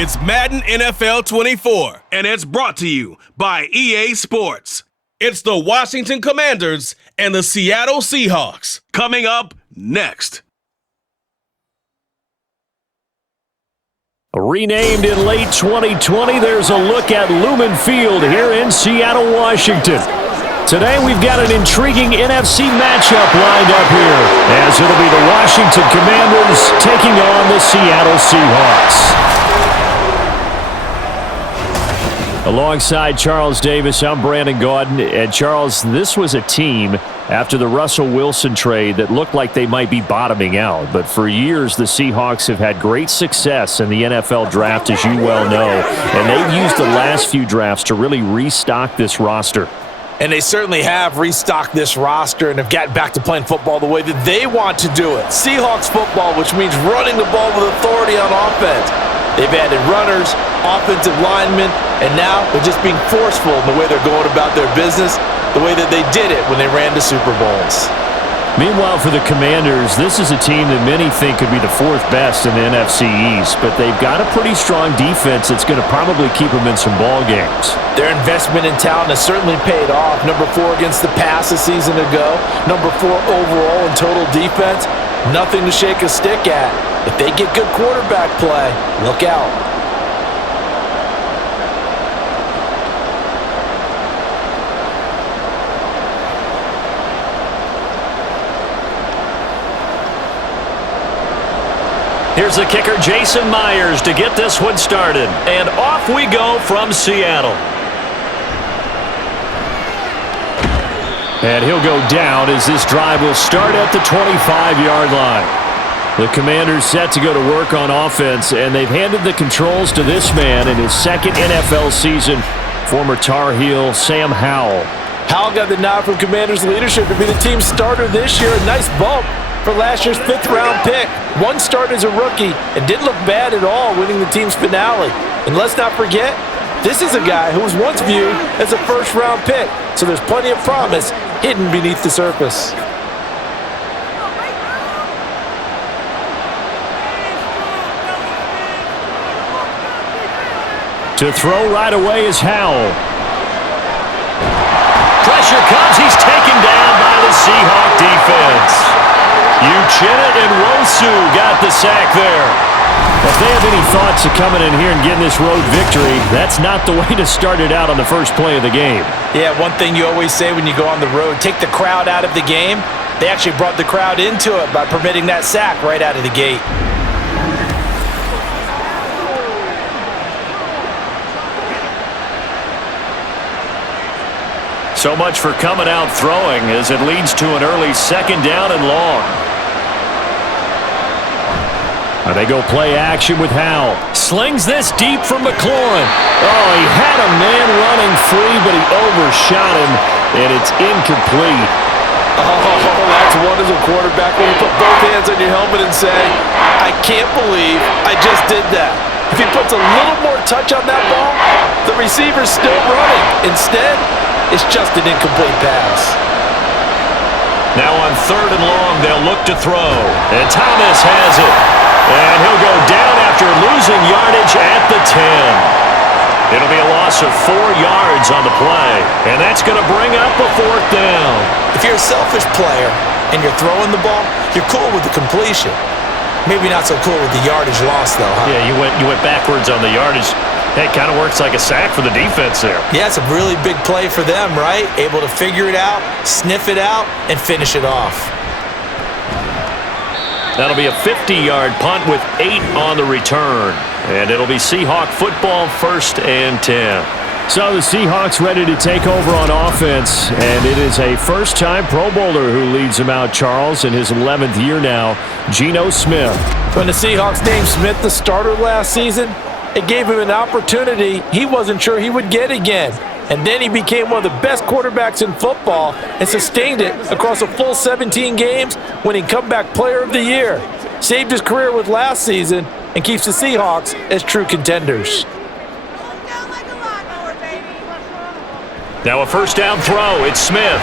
It's Madden NFL 24, and it's brought to you by EA Sports. It's the Washington Commanders and the Seattle Seahawks. Coming up next. Renamed in late 2020, there's a look at Lumen Field here in Seattle, Washington. Today we've got an intriguing NFC matchup lined up here, as it'll be the Washington Commanders taking on the Seattle Seahawks. Alongside Charles Davis, I'm Brandon Gaudin. And Charles, this was a team after the Russell Wilson trade that looked like they might be bottoming out. But for years, the Seahawks have had great success in the NFL draft, as you well know. And they've used the last few drafts to really restock this roster. And they certainly have restocked this roster and have gotten back to playing football the way that they want to do it. Seahawks football, which means running the ball with authority on offense. They've added runners, offensive linemen, and now they're just being forceful in the way they're going about their business, the way that they did it when they ran to Super Bowls. Meanwhile, for the Commanders, this is a team that many think could be the fourth best in the NFC East, but they've got a pretty strong defense that's going to probably keep them in some ball games. Their investment in talent has certainly paid off. Number 4 against the pass a season ago. Number 4 overall in total defense. Nothing to shake a stick at. If they get good quarterback play, look out. Here's the kicker, Jason Myers, to get this one started. And off we go from Seattle. And he'll go down as this drive will start at the 25-yard line. The Commanders set to go to work on offense, and they've handed the controls to this man in his second NFL season, former Tar Heel Sam Howell. Howell got the nod from Commanders leadership to be the team starter this year. A nice bump for last year's 5th-round pick. One start as a rookie and didn't look bad at all, winning the team's finale. And let's not forget, this is a guy who was once viewed as a first-round pick, so there's plenty of promise hidden beneath the surface. To throw right away is Howell. Pressure comes. He's taken down by the Seahawk defense. Uchenna and Wosu got the sack there. If they have any thoughts of coming in here and getting this road victory, that's not the way to start it out on the first play of the game. Yeah, one thing you always say when you go on the road, take the crowd out of the game. They actually brought the crowd into it by permitting that sack right out of the gate. So much for coming out throwing as it leads to an early 2nd down and long. They go play action with Howell. Slings this deep for McLaurin. Oh, he had a man running free, but he overshot him, and it's incomplete. Oh, that's one as a quarterback when you put both hands on your helmet and say, I can't believe I just did that. If he puts a little more touch on that ball, the receiver's still running. Instead, it's just an incomplete pass. Now on 3rd and long, they'll look to throw. And Thomas has it. And he'll go down after losing yardage at the 10. It'll be a loss of 4 yards on the play. And that's going to bring up a 4th down. If you're a selfish player and you're throwing the ball, you're cool with the completion. Maybe not so cool with the yardage loss, though, huh? Yeah, you went backwards on the yardage. That kind of works like a sack for the defense there. Yeah, it's a really big play for them, right? Able to figure it out, sniff it out, and finish it off. That'll be a 50-yard punt with 8 on the return. And it'll be Seahawk football, 1st and 10. So the Seahawks ready to take over on offense, and it is a first-time Pro Bowler who leads them out, Charles, in his 11th year now, Geno Smith. When the Seahawks named Smith the starter last season, it gave him an opportunity he wasn't sure he would get again. And then he became one of the best quarterbacks in football and sustained it across a full 17 games, winning Comeback Player of the Year. Saved his career with last season and keeps the Seahawks as true contenders. Now a 1st down throw. It's Smith.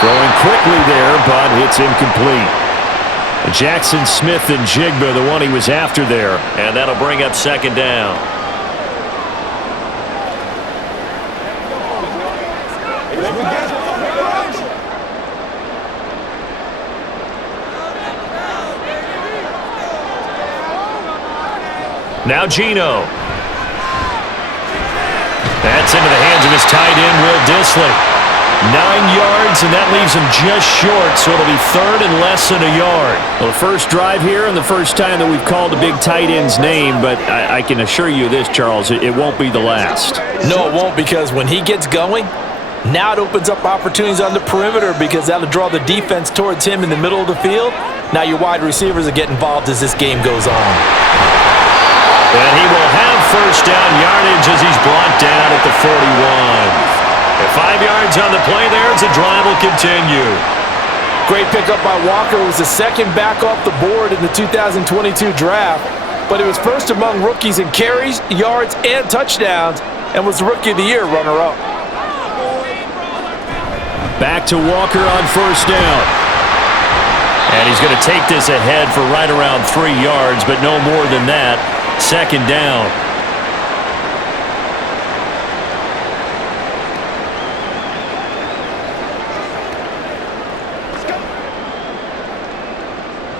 Throwing quickly there, but it's incomplete. Jackson Smith and Jigba, the one he was after there. And that'll bring up 2nd down. Now Geno. That's into the hands of his tight end, Will Dissly. 9 yards, and that leaves him just short, so it'll be third and less than a yard. Well, the first drive here and the first time that we've called the big tight end's name, but I can assure you this, Charles, it won't be the last. No, it won't, because when he gets going, now it opens up opportunities on the perimeter because that'll draw the defense towards him in the middle of the field. Now your wide receivers will get involved as this game goes on. And he will have first down yardage as he's brought down at the 41. And 5 yards on the play there as the drive will continue. Great pickup by Walker. It was the second back off the board in the 2022 draft, but it was first among rookies in carries, yards, and touchdowns, and was the Rookie of the Year runner-up. Back to Walker on first down. And he's going to take this ahead for right around 3 yards, but no more than that. Second down.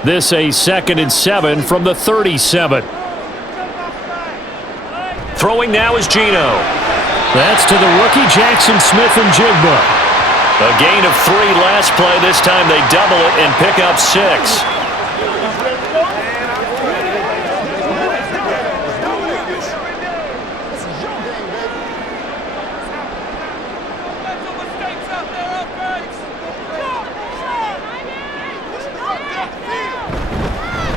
This a 2nd and 7 from the 37. Throwing now is Geno. That's to the rookie Jackson Smith-Njigba. A gain of 3 last play. This time they double it and pick up 6.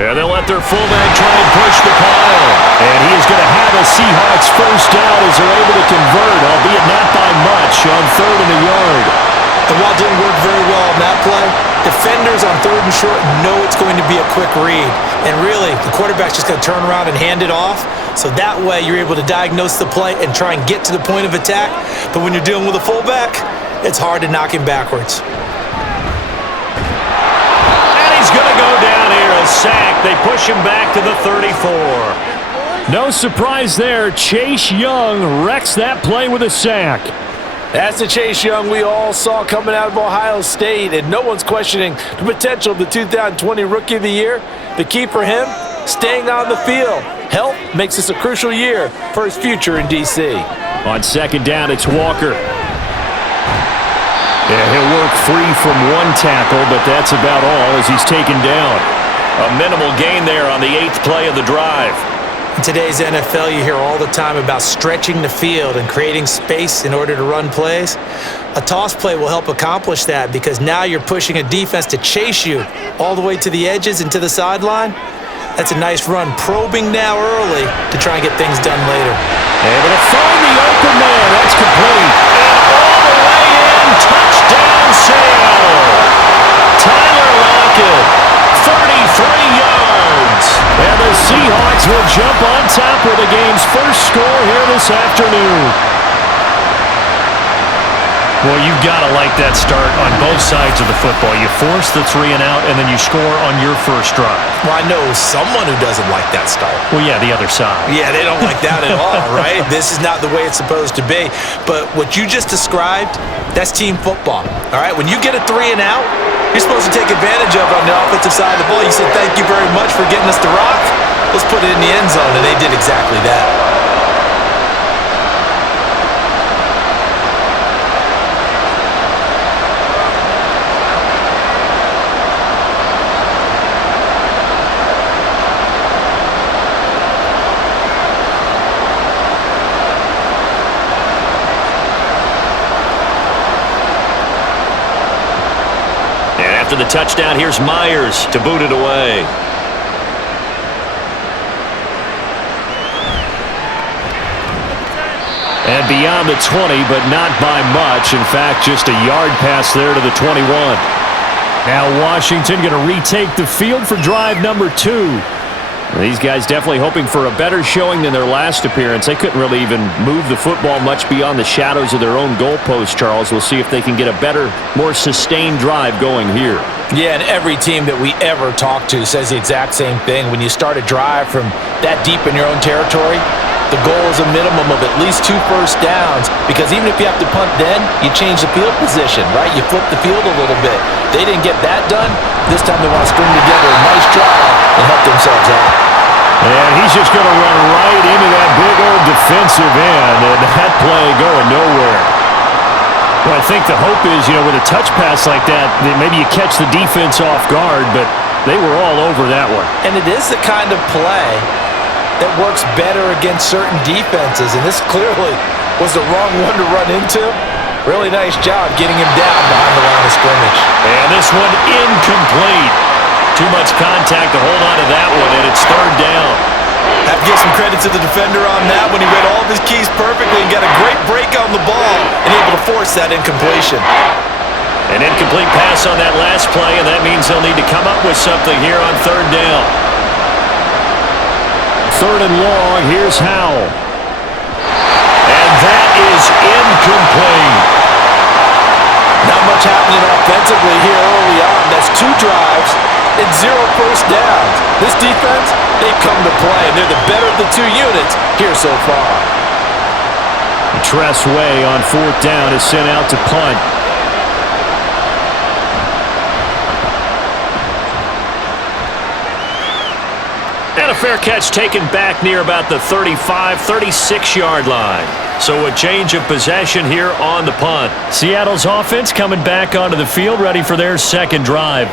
And they'll let their fullback try and push the pile. And he is going to have a Seahawks first down as they're able to convert, albeit not by much, on 3rd and a yard. And while it didn't work very well on that play, defenders on 3rd and short know it's going to be a quick read. And really, the quarterback's just going to turn around and hand it off. So that way you're able to diagnose the play and try and get to the point of attack. But when you're dealing with a fullback, it's hard to knock him backwards. Going to go down here, a sack. They push him back to the 34. No surprise there. Chase Young wrecks that play with a sack. That's the Chase Young we all saw coming out of Ohio State, and no one's questioning the potential of the 2020 Rookie of the Year. The key for him, staying on the field. Health makes this a crucial year for his future in D.C. On second down, it's Walker. Yeah, he'll work free from 1 tackle, but that's about all as he's taken down. A minimal gain there on the 8th play of the drive. In today's NFL, you hear all the time about stretching the field and creating space in order to run plays. A toss play will help accomplish that because now you're pushing a defense to chase you all the way to the edges and to the sideline. That's a nice run, probing now early to try and get things done later. Able to find the open man. That's complete. And all the way in, touchdown Seattle. Tyler Lockett, 33 yards. And the Seahawks will jump on top with the game's first score here this afternoon. Well, you've got to like that start on both sides of the football. You force the 3 and out, and then you score on your first drive. Well, I know someone who doesn't like that start. Well, yeah, the other side. Yeah, they don't like that at all, right? This is not the way it's supposed to be. But what you just described, that's team football, all right? When you get a 3 and out, you're supposed to take advantage of it on the offensive side of the ball. You say, thank you very much for getting us the rock. Let's put it in the end zone, and they did exactly that. After the touchdown, here's Myers to boot it away. And beyond the 20, but not by much. In fact, just a yard pass there to the 21. Now Washington going to retake the field for drive number 2. These guys definitely hoping for a better showing than their last appearance. They couldn't really even move the football much beyond the shadows of their own goalpost, Charles. We'll see if they can get a better, more sustained drive going here. Yeah, and every team that we ever talk to says the exact same thing. When you start a drive from that deep in your own territory, the goal is a minimum of at least 2 first downs, because even if you have to punt then, you change the field position, right? You flip the field a little bit. They didn't get that done. This time they want to string together a nice drive and help themselves out. And he's just going to run right into that big old defensive end, and that play going nowhere. Well, I think the hope is, with a touch pass like that, maybe you catch the defense off guard, but they were all over that one. And it is the kind of play that works better against certain defenses, and this clearly was the wrong one to run into. Really nice job getting him down behind the line of scrimmage. And this one incomplete. Too much contact to hold on to that one, and it's third down. Have to give some credit to the defender on that when he read all of his keys perfectly and got a great break on the ball and able to force that incompletion. An incomplete pass on that last play, and that means they'll need to come up with something here on third down. Third and long, here's Howell. And that is incomplete. Not much happening offensively here early on. That's 2 drives and 0 first downs. This defense, they've come to play, and they're the better of the 2 units here so far. Tress Way on fourth down is sent out to punt. And a fair catch taken back near about the 35, 36-yard line. So a change of possession here on the punt. Seattle's offense coming back onto the field, ready for their second drive.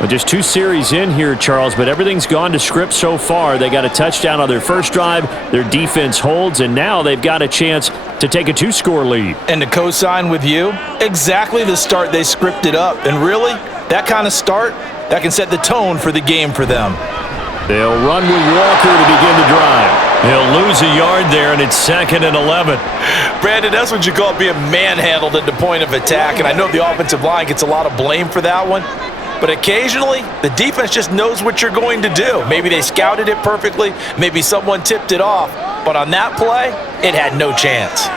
Well, just 2 series in here, Charles, but everything's gone to script so far. They got a touchdown on their first drive. Their defense holds, and now they've got a chance to take a 2-score lead. And to co-sign with you, exactly the start they scripted up. And really, that kind of start, that can set the tone for the game for them. They'll run with Walker to begin the drive. He'll lose a yard there, and it's 2nd and 11. Brandon, that's what you call being manhandled at the point of attack. And I know the offensive line gets a lot of blame for that one. But occasionally, the defense just knows what you're going to do. Maybe they scouted it perfectly. Maybe someone tipped it off. But on that play, it had no chance.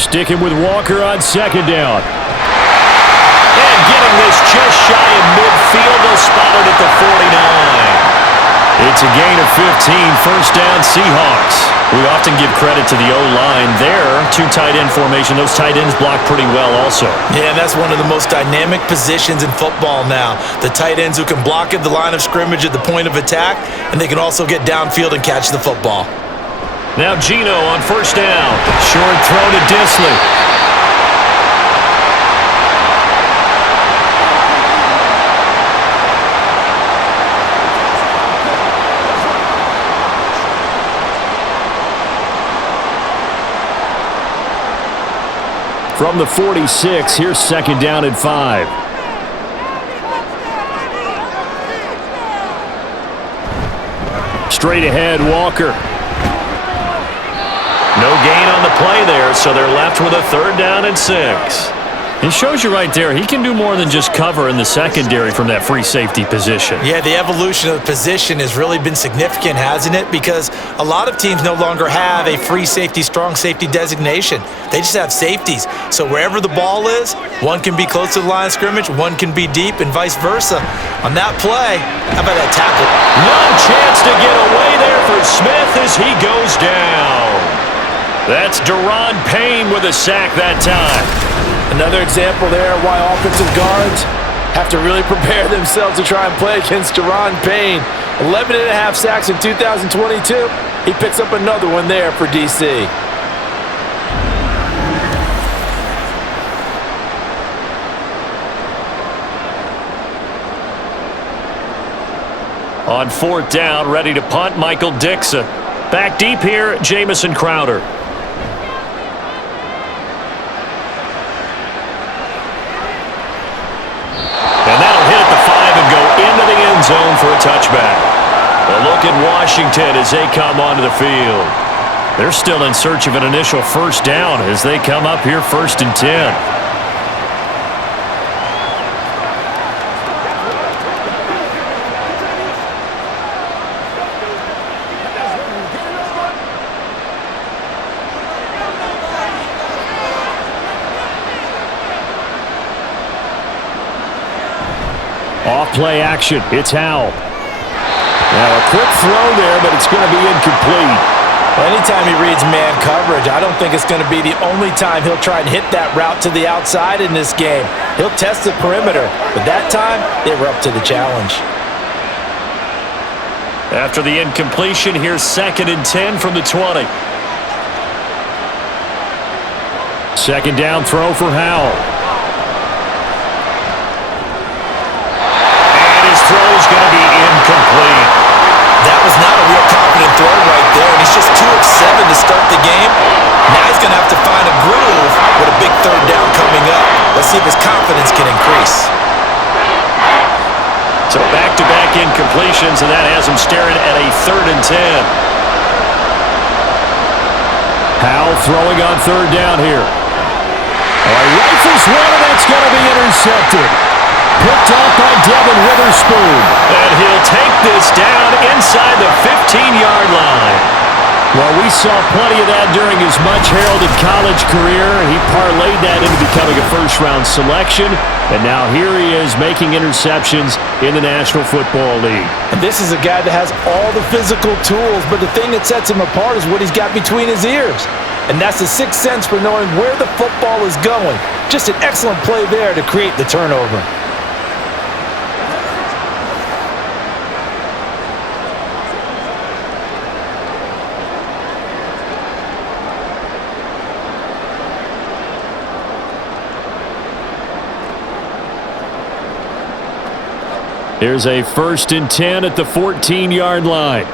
Sticking with Walker on second down. And getting this just shy of midfield. They'll spot it at the 49. It's a gain of 15, first down Seahawks. We often give credit to the O-line there. 2 tight end formation. Those tight ends block pretty well also. Yeah, that's one of the most dynamic positions in football now. The tight ends who can block at the line of scrimmage at the point of attack, and they can also get downfield and catch the football. Now Geno on first down. Short throw to Disley. From the 46, here's second down and 5. Straight ahead, Walker. No gain on the play there, so they're left with a third down and 6. It shows you right there, he can do more than just cover in the secondary from that free safety position. Yeah, the evolution of the position has really been significant, hasn't it? Because a lot of teams no longer have a free safety, strong safety designation. They just have safeties. So wherever the ball is, one can be close to the line of scrimmage, one can be deep, and vice versa. On that play, how about that tackle? No chance to get away there for Smith as he goes down. That's Deron Payne with a sack that time. Another example there why offensive guards have to really prepare themselves to try and play against Deron Payne. 11.5 sacks in 2022. He picks up another one there for D.C. On fourth down, ready to punt, Michael Dixon. Back deep here, Jamison Crowder. And that'll hit at the 5 and go into the end zone for a touchback. A look at Washington as they come onto the field. They're still in search of an initial first down as they come up here 1st and 10. Off-play action. It's Howell. Now a quick throw there, but it's going to be incomplete. Well, anytime he reads man coverage, I don't think it's going to be the only time he'll try and hit that route to the outside in this game. He'll test the perimeter, but that time, they were up to the challenge. After the incompletion, here's 2nd and 10 from the 20. Second down throw for Howell. And his throw is going to be incomplete. That was not a real confident throw right there, and he's just 2 of 7 to start the game. Now he's going to have to find a groove with a big 3rd down coming up. Let's see if his confidence can increase. So back-to-back incompletions, and that has him staring at a 3rd and 10. Howell throwing on 3rd down here. Rifles one, and that's going to be intercepted. Picked off by Devin Witherspoon. And he'll take this down inside the 15-yard line. Well, we saw plenty of that during his much-heralded college career. He parlayed that into becoming a first-round selection. And now here he is making interceptions in the National Football League. And this is a guy that has all the physical tools, but the thing that sets him apart is what he's got between his ears. And that's the sixth sense for knowing where the football is going. Just an excellent play there to create the turnover. Here's a 1st and 10 at the 14-yard line.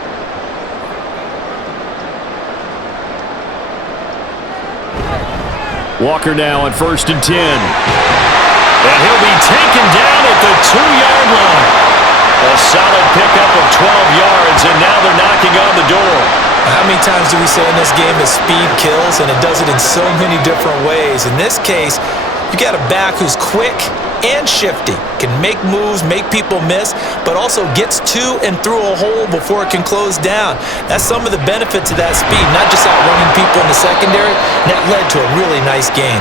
Walker now on 1st and 10. And he'll be taken down at the 2-yard line. A solid pickup of 12 yards, and now they're knocking on the door. How many times do we say in this game that speed kills, and it does it in so many different ways? In this case, you got a back who's quick and shifty, can make moves, make people miss, but also gets to and through a hole before it can close down. That's some of the benefits of that speed, not just outrunning people in the secondary. And that led to a really nice game.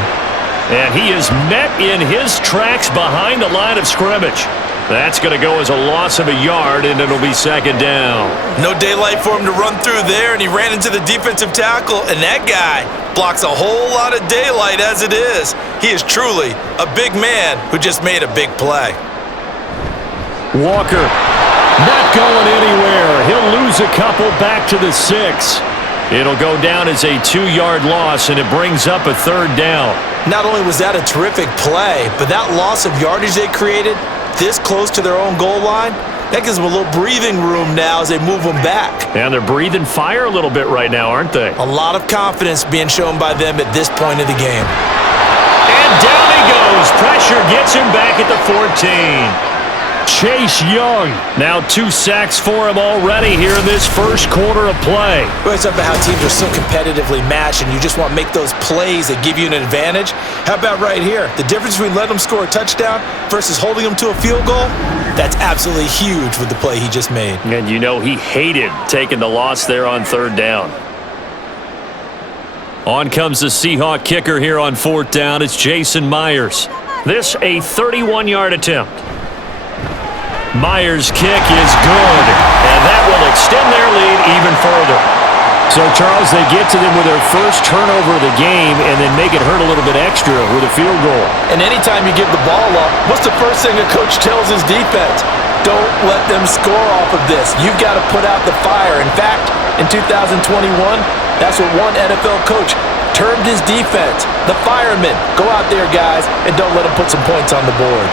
And he is met in his tracks behind the line of scrimmage. That's going to go as a loss of a yard, and it'll be 2nd down. No daylight for him to run through there, and he ran into the defensive tackle, and that guy blocks a whole lot of daylight as it is. He is truly a big man who just made a big play. Walker not going anywhere. He'll lose a couple back to the 6. It'll go down as a 2-yard loss, and it brings up a 3rd down. Not only was that a terrific play, but that loss of yardage they created this close to their own goal line, that gives them a little breathing room now as they move them back. And they're breathing fire a little bit right now, aren't they? A lot of confidence being shown by them at this point of the game. And down he goes. Pressure gets him back at the 14. Chase Young, now 2 sacks for him already here in this first quarter of play. It's up about how teams are so competitively matched and you just want to make those plays that give you an advantage. How about right here? The difference between letting them score a touchdown versus holding them to a field goal, that's absolutely huge with the play he just made. And you know he hated taking the loss there on 3rd down. On comes the Seahawk kicker here on 4th down. It's Jason Myers. This a 31-yard attempt. Myers' kick is good, and that will extend their lead even further. So, Charles, they get to them with their first turnover of the game and then make it hurt a little bit extra with a field goal. And anytime you give the ball up, what's the first thing a coach tells his defense? Don't let them score off of this. You've got to put out the fire. In fact, in 2021, that's what one NFL coach termed his defense. The firemen. Go out there, guys, and don't let them put some points on the board.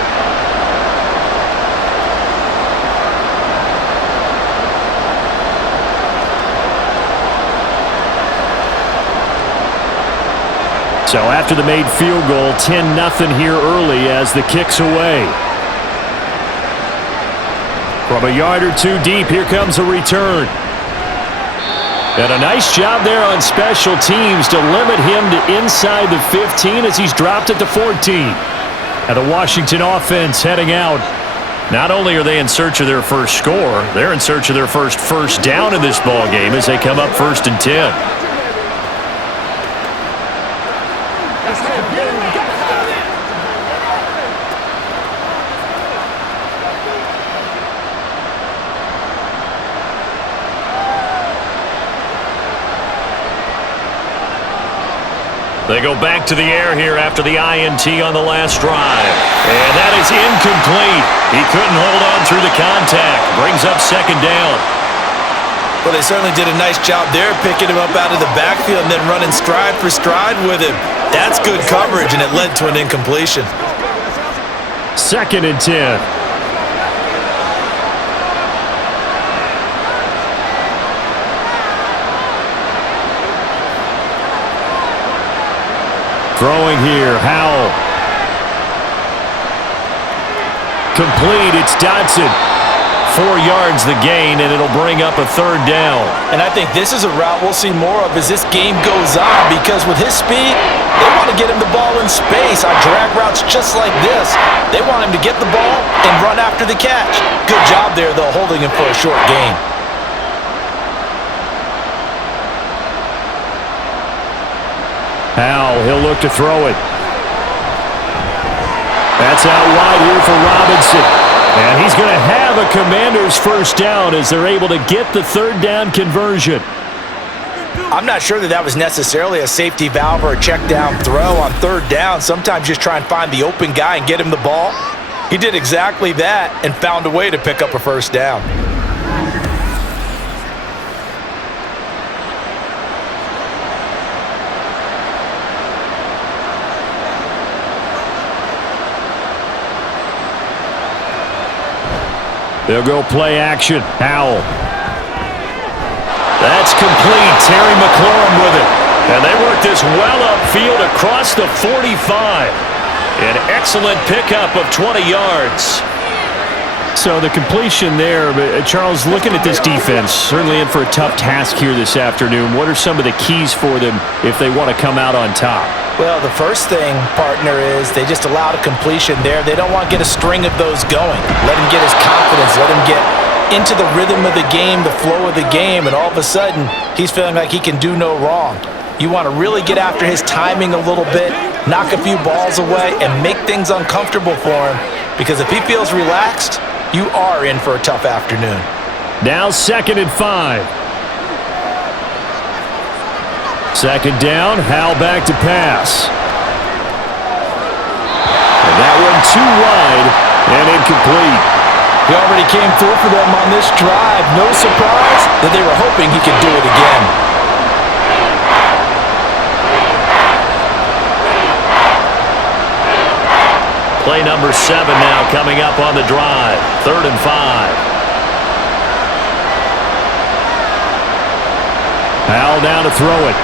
So after the made field goal, 10-0 here early as the kick's away. From a yard or 2 deep, here comes a return. And a nice job there on special teams to limit him to inside the 15 as he's dropped at the 14. And the Washington offense heading out. Not only are they in search of their first score, they're in search of their first down in this ball game as they come up 1st and 10. They go back to the air here after the INT on the last drive. And that is incomplete. He couldn't hold on through the contact. Brings up 2nd down. Well, they certainly did a nice job there, picking him up out of the backfield and then running stride for stride with him. That's good coverage, and it led to an incompletion. 2nd and 10. Throwing here, Howell. Complete, it's Dodson. 4 yards the gain, and it'll bring up a 3rd down. And I think this is a route we'll see more of as this game goes on, because with his speed, they want to get him the ball in space on drag routes just like this. They want him to get the ball and run after the catch. Good job there, though, holding him for a short gain. Howell, he'll look to throw it. That's out wide here for Robinson. And he's going to have a Commanders 1st down as they're able to get the 3rd down conversion. I'm not sure that was necessarily a safety valve or a check down throw on 3rd down. Sometimes just try and find the open guy and get him the ball. He did exactly that and found a way to pick up a 1st down. They'll go play action. Howell. That's complete. Terry McLaurin with it. And they work this well upfield across the 45. An excellent pickup of 20 yards. So the completion there, but Charles, looking at this defense, certainly in for a tough task here this afternoon. What are some of the keys for them if they want to come out on top? Well, the first thing, partner, is they just allowed a completion there. They don't want to get a string of those going. Let him get his confidence. Let him get into the rhythm of the game, the flow of the game, and all of a sudden, he's feeling like he can do no wrong. You want to really get after his timing a little bit, knock a few balls away, and make things uncomfortable for him, because if he feels relaxed, you are in for a tough afternoon. Now 2nd and 5. 2nd down, Howell back to pass. And that one too wide and incomplete. He already came through for them on this drive. No surprise that they were hoping he could do it again. Play number 7 now coming up on the drive. 3rd and 5. Howell down to throw it.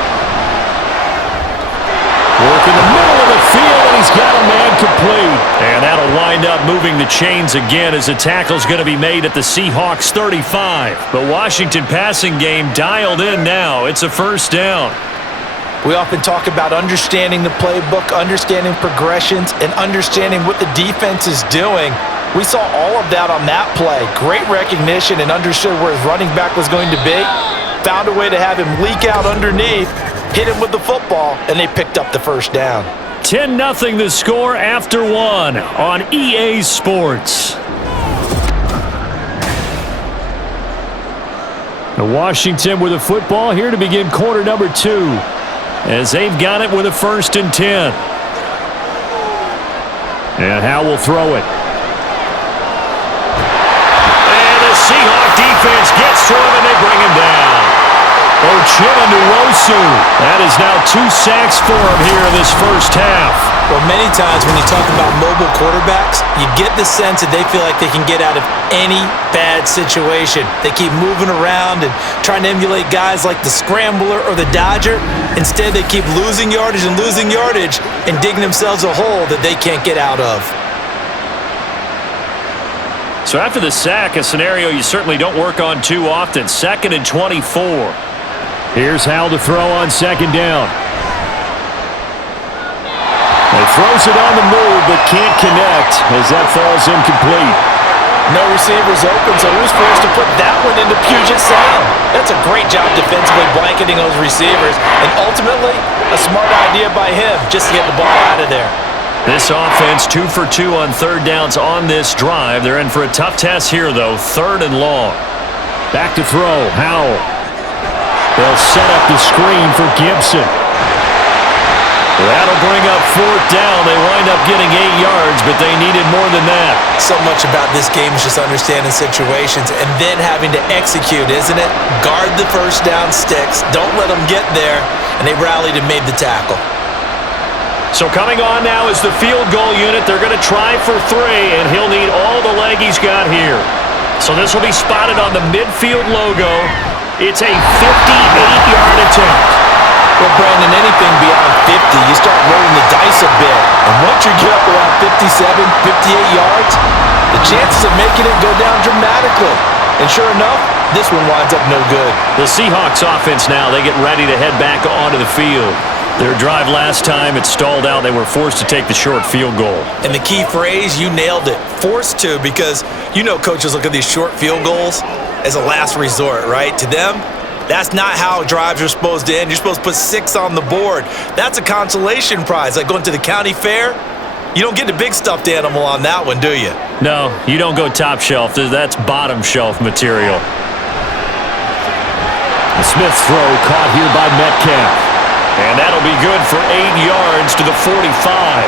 Work in the middle of the field, and he's got a man complete. And that'll wind up moving the chains again as the tackle's going to be made at the Seahawks 35. The Washington passing game dialed in now. It's a 1st down. We often talk about understanding the playbook, understanding progressions, and understanding what the defense is doing. We saw all of that on that play. Great recognition and understood where his running back was going to be. Found a way to have him leak out underneath, hit him with the football, and they picked up the 1st down. 10-0 the score after 1 on EA Sports. The Washington with the football here to begin quarter number 2, as they've got it with a 1st and 10. And Howell will throw it. And the Seahawk defense gets to him, and they bring him down. Uchenna-Nwosu. That is now 2 sacks for him here in this 1st half. Well, many times when you talk about mobile quarterbacks, you get the sense that they feel like they can get out of any bad situation. They keep moving around and trying to emulate guys like the Scrambler or the Dodger. Instead, they keep losing yardage and digging themselves a hole that they can't get out of. So after the sack, a scenario you certainly don't work on too often. 2nd and 24. Here's Howell to throw on 2nd down. He throws it on the move, but can't connect as that falls incomplete. No receivers open, so he was forced to put that one into Puget Sound. That's a great job defensively blanketing those receivers, and ultimately, a smart idea by him just to get the ball out of there. This offense 2 for 2 on 3rd downs on this drive. They're in for a tough test here, though. 3rd and long. Back to throw, Howell. They'll set up the screen for Gibson. That'll bring up 4th down. They wind up getting 8 yards, but they needed more than that. So much about this game is just understanding situations and then having to execute, isn't it? Guard the first down sticks. Don't let them get there. And they rallied and made the tackle. So coming on now is the field goal unit. They're going to try for 3, and he'll need all the leg he's got here. So this will be spotted on the midfield logo. It's a 58-yard attempt. Well, Brandon, anything beyond 50, you start rolling the dice a bit. And once you get up around 57, 58 yards, the chances of making it go down dramatically. And sure enough, this one winds up no good. The Seahawks offense now, they get ready to head back onto the field. Their drive last time, it stalled out. They were forced to take the short field goal. And the key phrase, you nailed it, forced to, because you know coaches look at these short field goals as a last resort, right? To them, that's not how drives are supposed to end. You're supposed to put 6 on the board. That's a consolation prize, like going to the county fair. You don't get the big stuffed animal on that one, do you? No, you don't go top shelf. That's bottom shelf material. The Smith throw caught here by Metcalf. And that'll be good for 8 yards to the 45.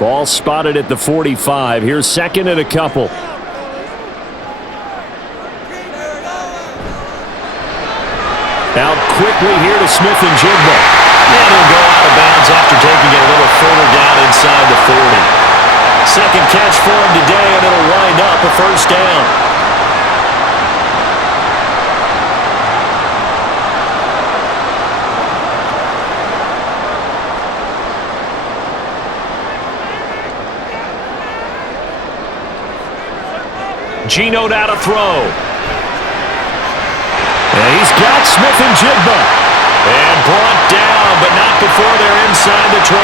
Ball spotted at the 45. Here's second and a couple. Out quickly here to Smith and Jigba. And he'll go out of bounds after taking it a little further down inside the 40. Second catch for him today, and it'll wind up a first down. Geno now to throw. And he's got Smith and Jigba. And brought down, but not before they're inside the 25.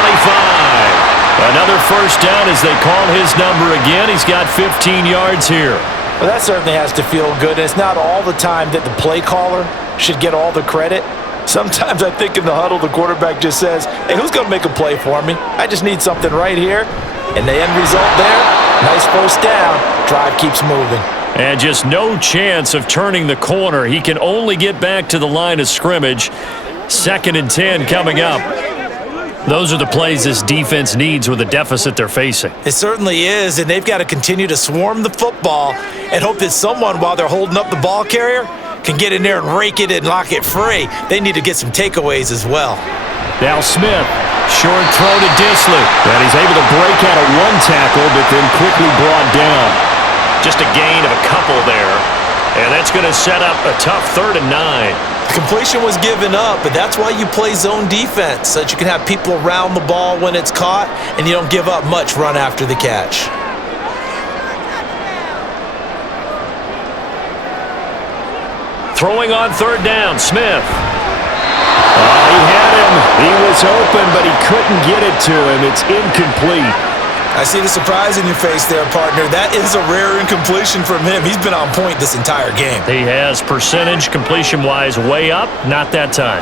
Another first down as they call his number again. He's got 15 yards here. Well, that certainly has to feel good. It's not all the time that the play caller should get all the credit. Sometimes I think in the huddle, the quarterback just says, hey, who's going to make a play for me? I just need something right here. And the end result there, nice first down. Drive keeps moving. And just no chance of turning the corner. He can only get back to the line of scrimmage. 2nd and 10 coming up. Those are the plays this defense needs with the deficit they're facing. It certainly is, and they've got to continue to swarm the football and hope that someone, while they're holding up the ball carrier, can get in there and rake it and lock it free. They need to get some takeaways as well. Now Smith, short throw to Disley. And he's able to break out of one tackle, but then quickly brought down. Just a gain of a couple there. And that's going to set up a tough 3rd and 9. Completion was given up, but that's why you play zone defense, so that you can have people around the ball when it's caught, and you don't give up much run after the catch. Throwing on 3rd down, Smith. He had him. He was open, but he couldn't get it to him. It's incomplete. I see the surprise in your face there, partner. That is a rare incompletion from him. He's been on point this entire game. He has percentage completion-wise way up, not that time.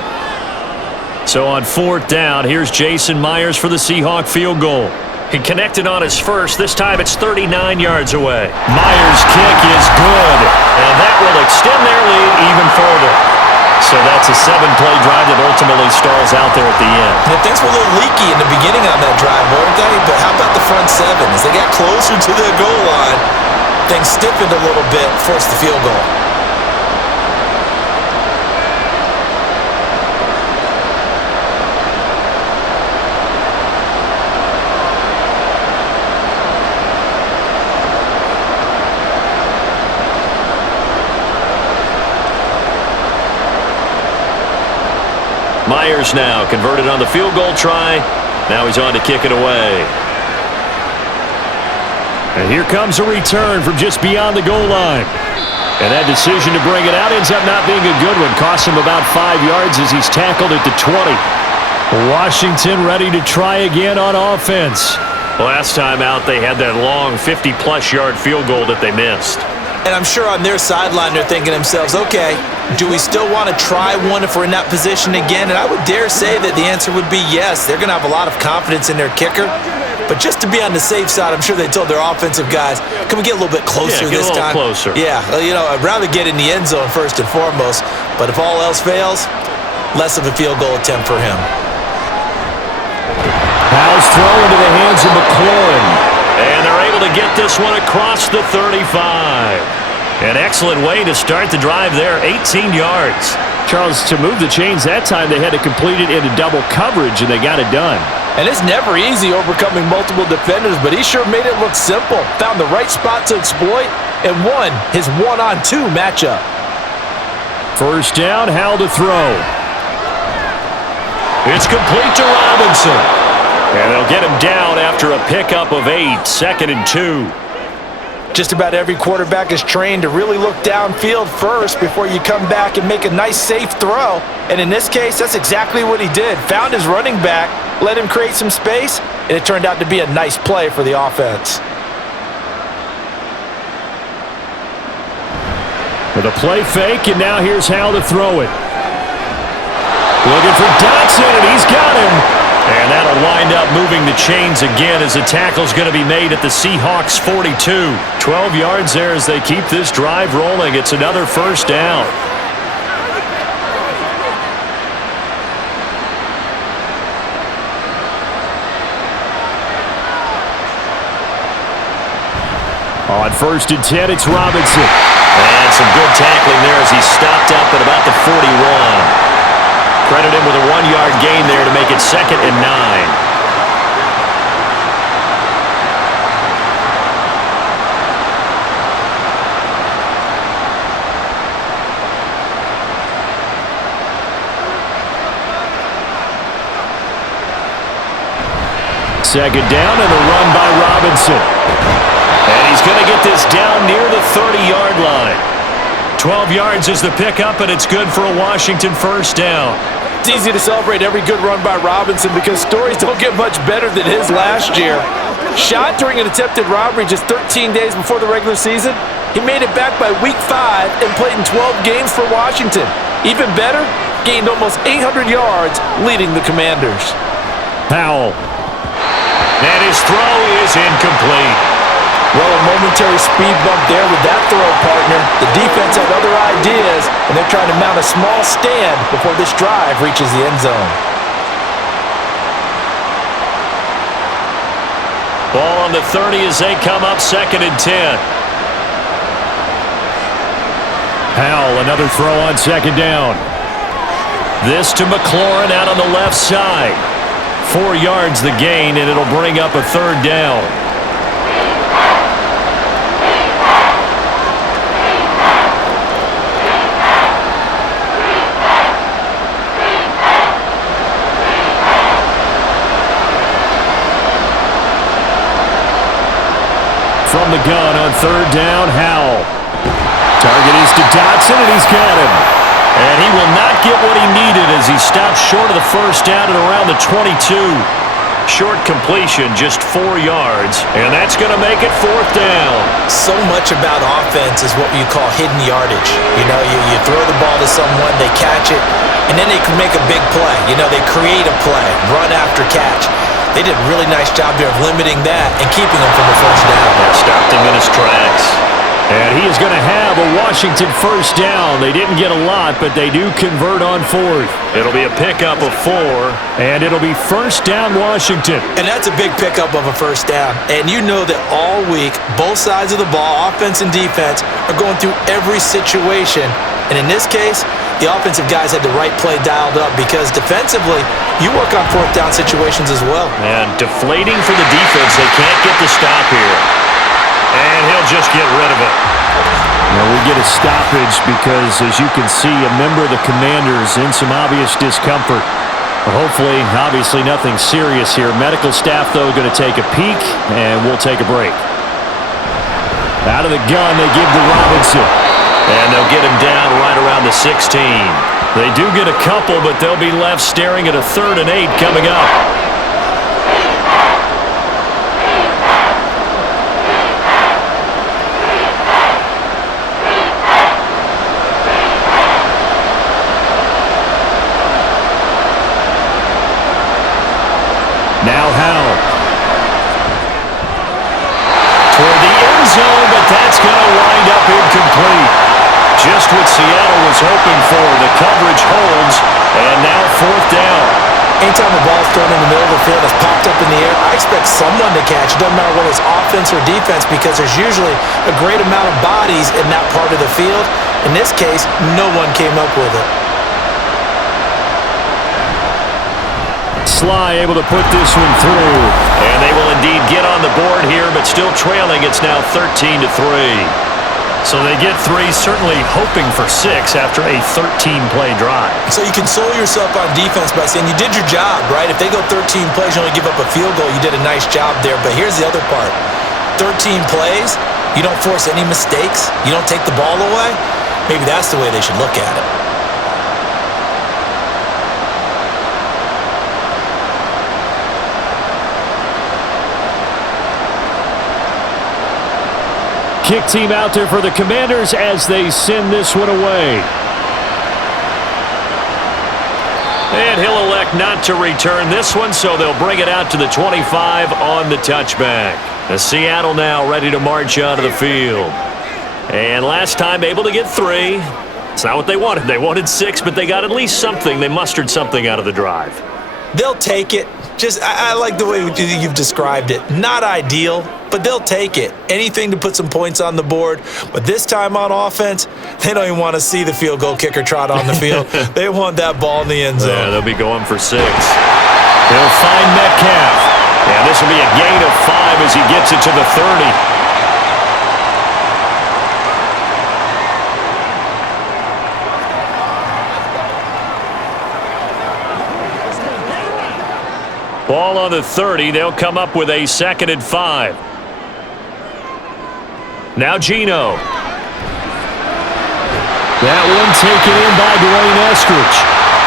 So on 4th down, here's Jason Myers for the Seahawk field goal. He connected on his first. This time it's 39 yards away. Myers' kick is good, and that will extend their lead even further. So that's a 7-play drive that ultimately stalls out there at the end. Yeah, things were a little leaky in the beginning on that drive, weren't they? But how about the front 7? As they got closer to the goal line, things stiffened a little bit, forced the field goal. Myers now converted on the field goal try. Now he's on to kick it away. And here comes a return from just beyond the goal line. And that decision to bring it out ends up not being a good one. Costs him about 5 yards as he's tackled at the 20. Washington ready to try again on offense. Last time out, they had that long 50-plus yard field goal that they missed. And I'm sure on their sideline they're thinking to themselves, okay, do we still want to try one if we're in that position again? And I would dare say that the answer would be yes. They're going to have a lot of confidence in their kicker. But just to be on the safe side, I'm sure they told their offensive guys, can we get a little bit closer this time? Closer. Yeah, I'd rather get in the end zone first and foremost. But if all else fails, less of a field goal attempt for him. Powell's throw into the hands of McLaurin. And they're able to get this one across the 35. An excellent way to start the drive there, 18 yards. Charles, to move the chains that time, they had to complete it into double coverage, and they got it done. And it's never easy overcoming multiple defenders, but he sure made it look simple. Found the right spot to exploit and won his one-on-two matchup. First down, Howell to throw. It's complete to Robinson. And they'll get him down after a pickup of 8, 2nd and 2. Just about every quarterback is trained to really look downfield first before you come back and make a nice, safe throw. And in this case, that's exactly what he did. Found his running back, let him create some space, and it turned out to be a nice play for the offense. With a play fake, and now here's Howell to throw it. Looking for Dotson, and he's got him. And that'll wind up moving the chains again as the tackle's going to be made at the Seahawks 42. 12 yards there as they keep this drive rolling. It's another first down. On 1st and 10, it's Robinson. And some good tackling there as he stopped up at about the 41. Credit him with a 1-yard gain there to make it 2nd and 9. Second down and a run by Robinson. And he's going to get this down near the 30-yard line. 12 yards is the pickup, and it's good for a Washington first down. It's easy to celebrate every good run by Robinson because stories don't get much better than his last year. Shot during an attempted robbery just 13 days before the regular season. He made it back by week 5 and played in 12 games for Washington. Even better, gained almost 800 yards leading the Commanders. Powell. And his throw is incomplete. Well, a momentary speed bump there with that throw, partner. The defense had other ideas, and they're trying to mount a small stand before this drive reaches the end zone. Ball on the 30 as they come up 2nd and 10. Howell, another throw on 2nd down. This to McLaurin out on the left side. 4 yards the gain, and it'll bring up a 3rd down. From the gun on 3rd down, Howell. Target is to Dotson, and he's got him. And he will not get what he needed as he stops short of the first down at around the 22. Short completion, just 4 yards, and that's going to make it 4th down. So much about offense is what you call hidden yardage. You throw the ball to someone, they catch it, and then they can make a big play. They create a play, run after catch. They did a really nice job here of limiting that and keeping him from the first down. Stopped him in his tracks. And he is going to have a Washington first down. They didn't get a lot, but they do convert on 4th. It'll be a pickup of 4, and it'll be first down Washington. And that's a big pickup of a first down. And you know that all week, both sides of the ball, offense and defense, are going through every situation. And in this case, the offensive guys had the right play dialed up because defensively, you work on 4th down situations as well. And deflating for the defense. They can't get the stop here. And he'll just get rid of it. Now we get a stoppage because, as you can see, a member of the Commanders in some obvious discomfort. Hopefully, obviously nothing serious here. Medical staff, though, going to take a peek, and we'll take a break. Out of the gun, they give to Robinson. And they'll get him down right around the 16. They do get a couple, but they'll be left staring at a 3rd and 8 coming up. Now Howell. hoping for. The coverage holds, and now fourth down. Anytime the ball's thrown in the middle of the field that's popped up in the air, I expect someone to catch. It doesn't matter whether it's offense or defense because there's usually a great amount of bodies in that part of the field. In this case, no one came up with it. Sly able to put this one through, and they will indeed get on the board here, but still trailing. It's now 13-3. So they get 3, certainly hoping for 6 after a 13-play drive. So you console yourself on defense by saying you did your job, right? If they go 13 plays, you only give up a field goal, you did a nice job there. But here's the other part. 13 plays, you don't force any mistakes, you don't take the ball away. Maybe that's the way they should look at it. Kick team out there for the Commanders as they send this one away. And he'll elect not to return this one, so they'll bring it out to the 25 on the touchback. The Seattle now ready to march out of the field. And last time able to get 3. It's not what they wanted. They wanted 6, but they got at least something. They mustered something out of the drive. They'll take it. I like the way you've described it. Not ideal, but they'll take it. Anything to put some points on the board. But this time on offense, they don't even want to see the field goal kicker trot on the field. They want that ball in the end zone. Yeah, they'll be going for 6. They'll find Metcalf. Yeah, this will be a gain of 5 as he gets it to the 30. Ball on the 30. They'll come up with a 2nd and 5. Now Geno. That one taken in by Dwayne Eskridge.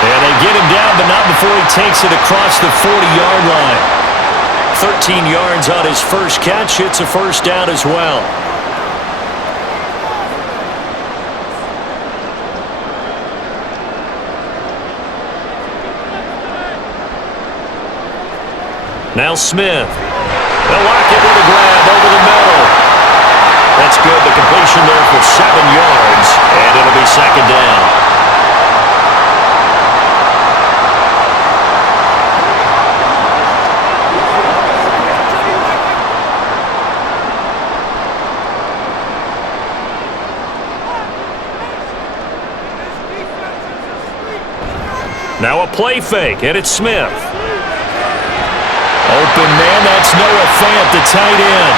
And they get him down, but not before he takes it across the 40-yard line. 13 yards on his first catch. It's a first down as well. Now Smith. They'll lock it with a grab over the middle. That's good. The completion there for 7 yards, and it'll be 2nd down. Now a play fake, and it's Smith. Open man, that's Noah Fant, the tight end.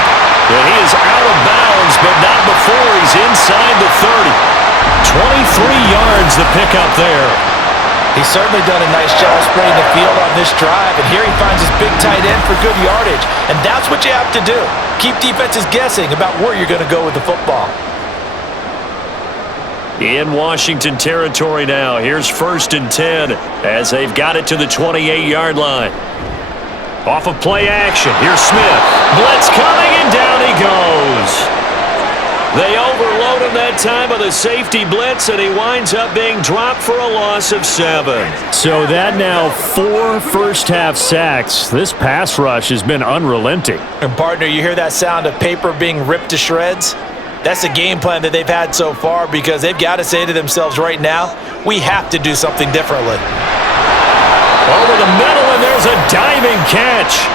Well, he is out of bounds, but not before he's inside the 30. 23 yards the pickup there. He's certainly done a nice job spreading the field on this drive, and here he finds his big tight end for good yardage. And that's what you have to do. Keep defenses guessing about where you're going to go with the football. In Washington territory now. Here's 1st and 10 as they've got it to the 28-yard line. Off of play action. Here's Smith. Blitz coming, and down he goes. They overload him that time with a safety blitz, and he winds up being dropped for a loss of 7. So that now 4 first-half sacks. This pass rush has been unrelenting. And partner, you hear that sound of paper being ripped to shreds? That's the game plan that they've had so far because they've got to say to themselves right now, we have to do something differently. Over the middle, and there's a diving catch.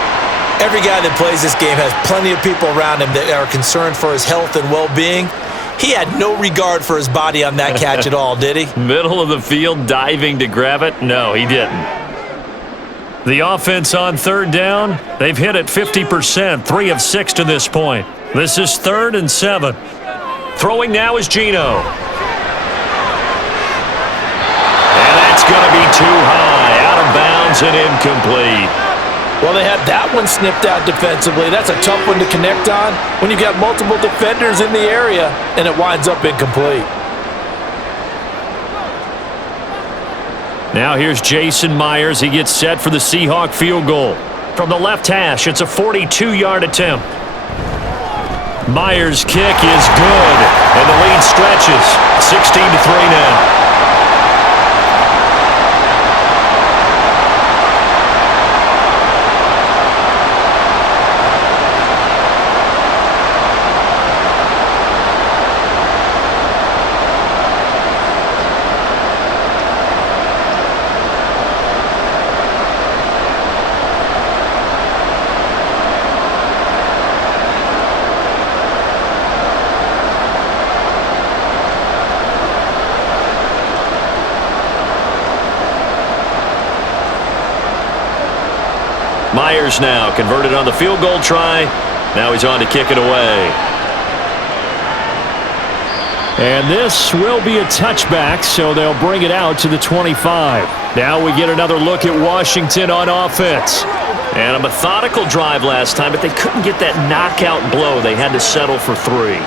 Every guy that plays this game has plenty of people around him that are concerned for his health and well-being. He had no regard for his body on that catch at all, did he? Middle of the field, diving to grab it? No, he didn't. The offense on 3rd down, they've hit it 50%, 3 of 6 to this point. This is 3rd and 7. Throwing now is Geno. And that's going to be too high. Out of bounds and incomplete. Well, they had that one snipped out defensively. That's a tough one to connect on when you've got multiple defenders in the area, and it winds up incomplete. Now here's Jason Myers. He gets set for the Seahawk field goal. From the left hash, it's a 42-yard attempt. Myers' kick is good, and the lead stretches. 16-3 now. Myers now converted on the field goal try. Now he's on to kick it away. And this will be a touchback, so they'll bring it out to the 25. Now we get another look at Washington on offense. And a methodical drive last time, but they couldn't get that knockout blow. They had to settle for 3.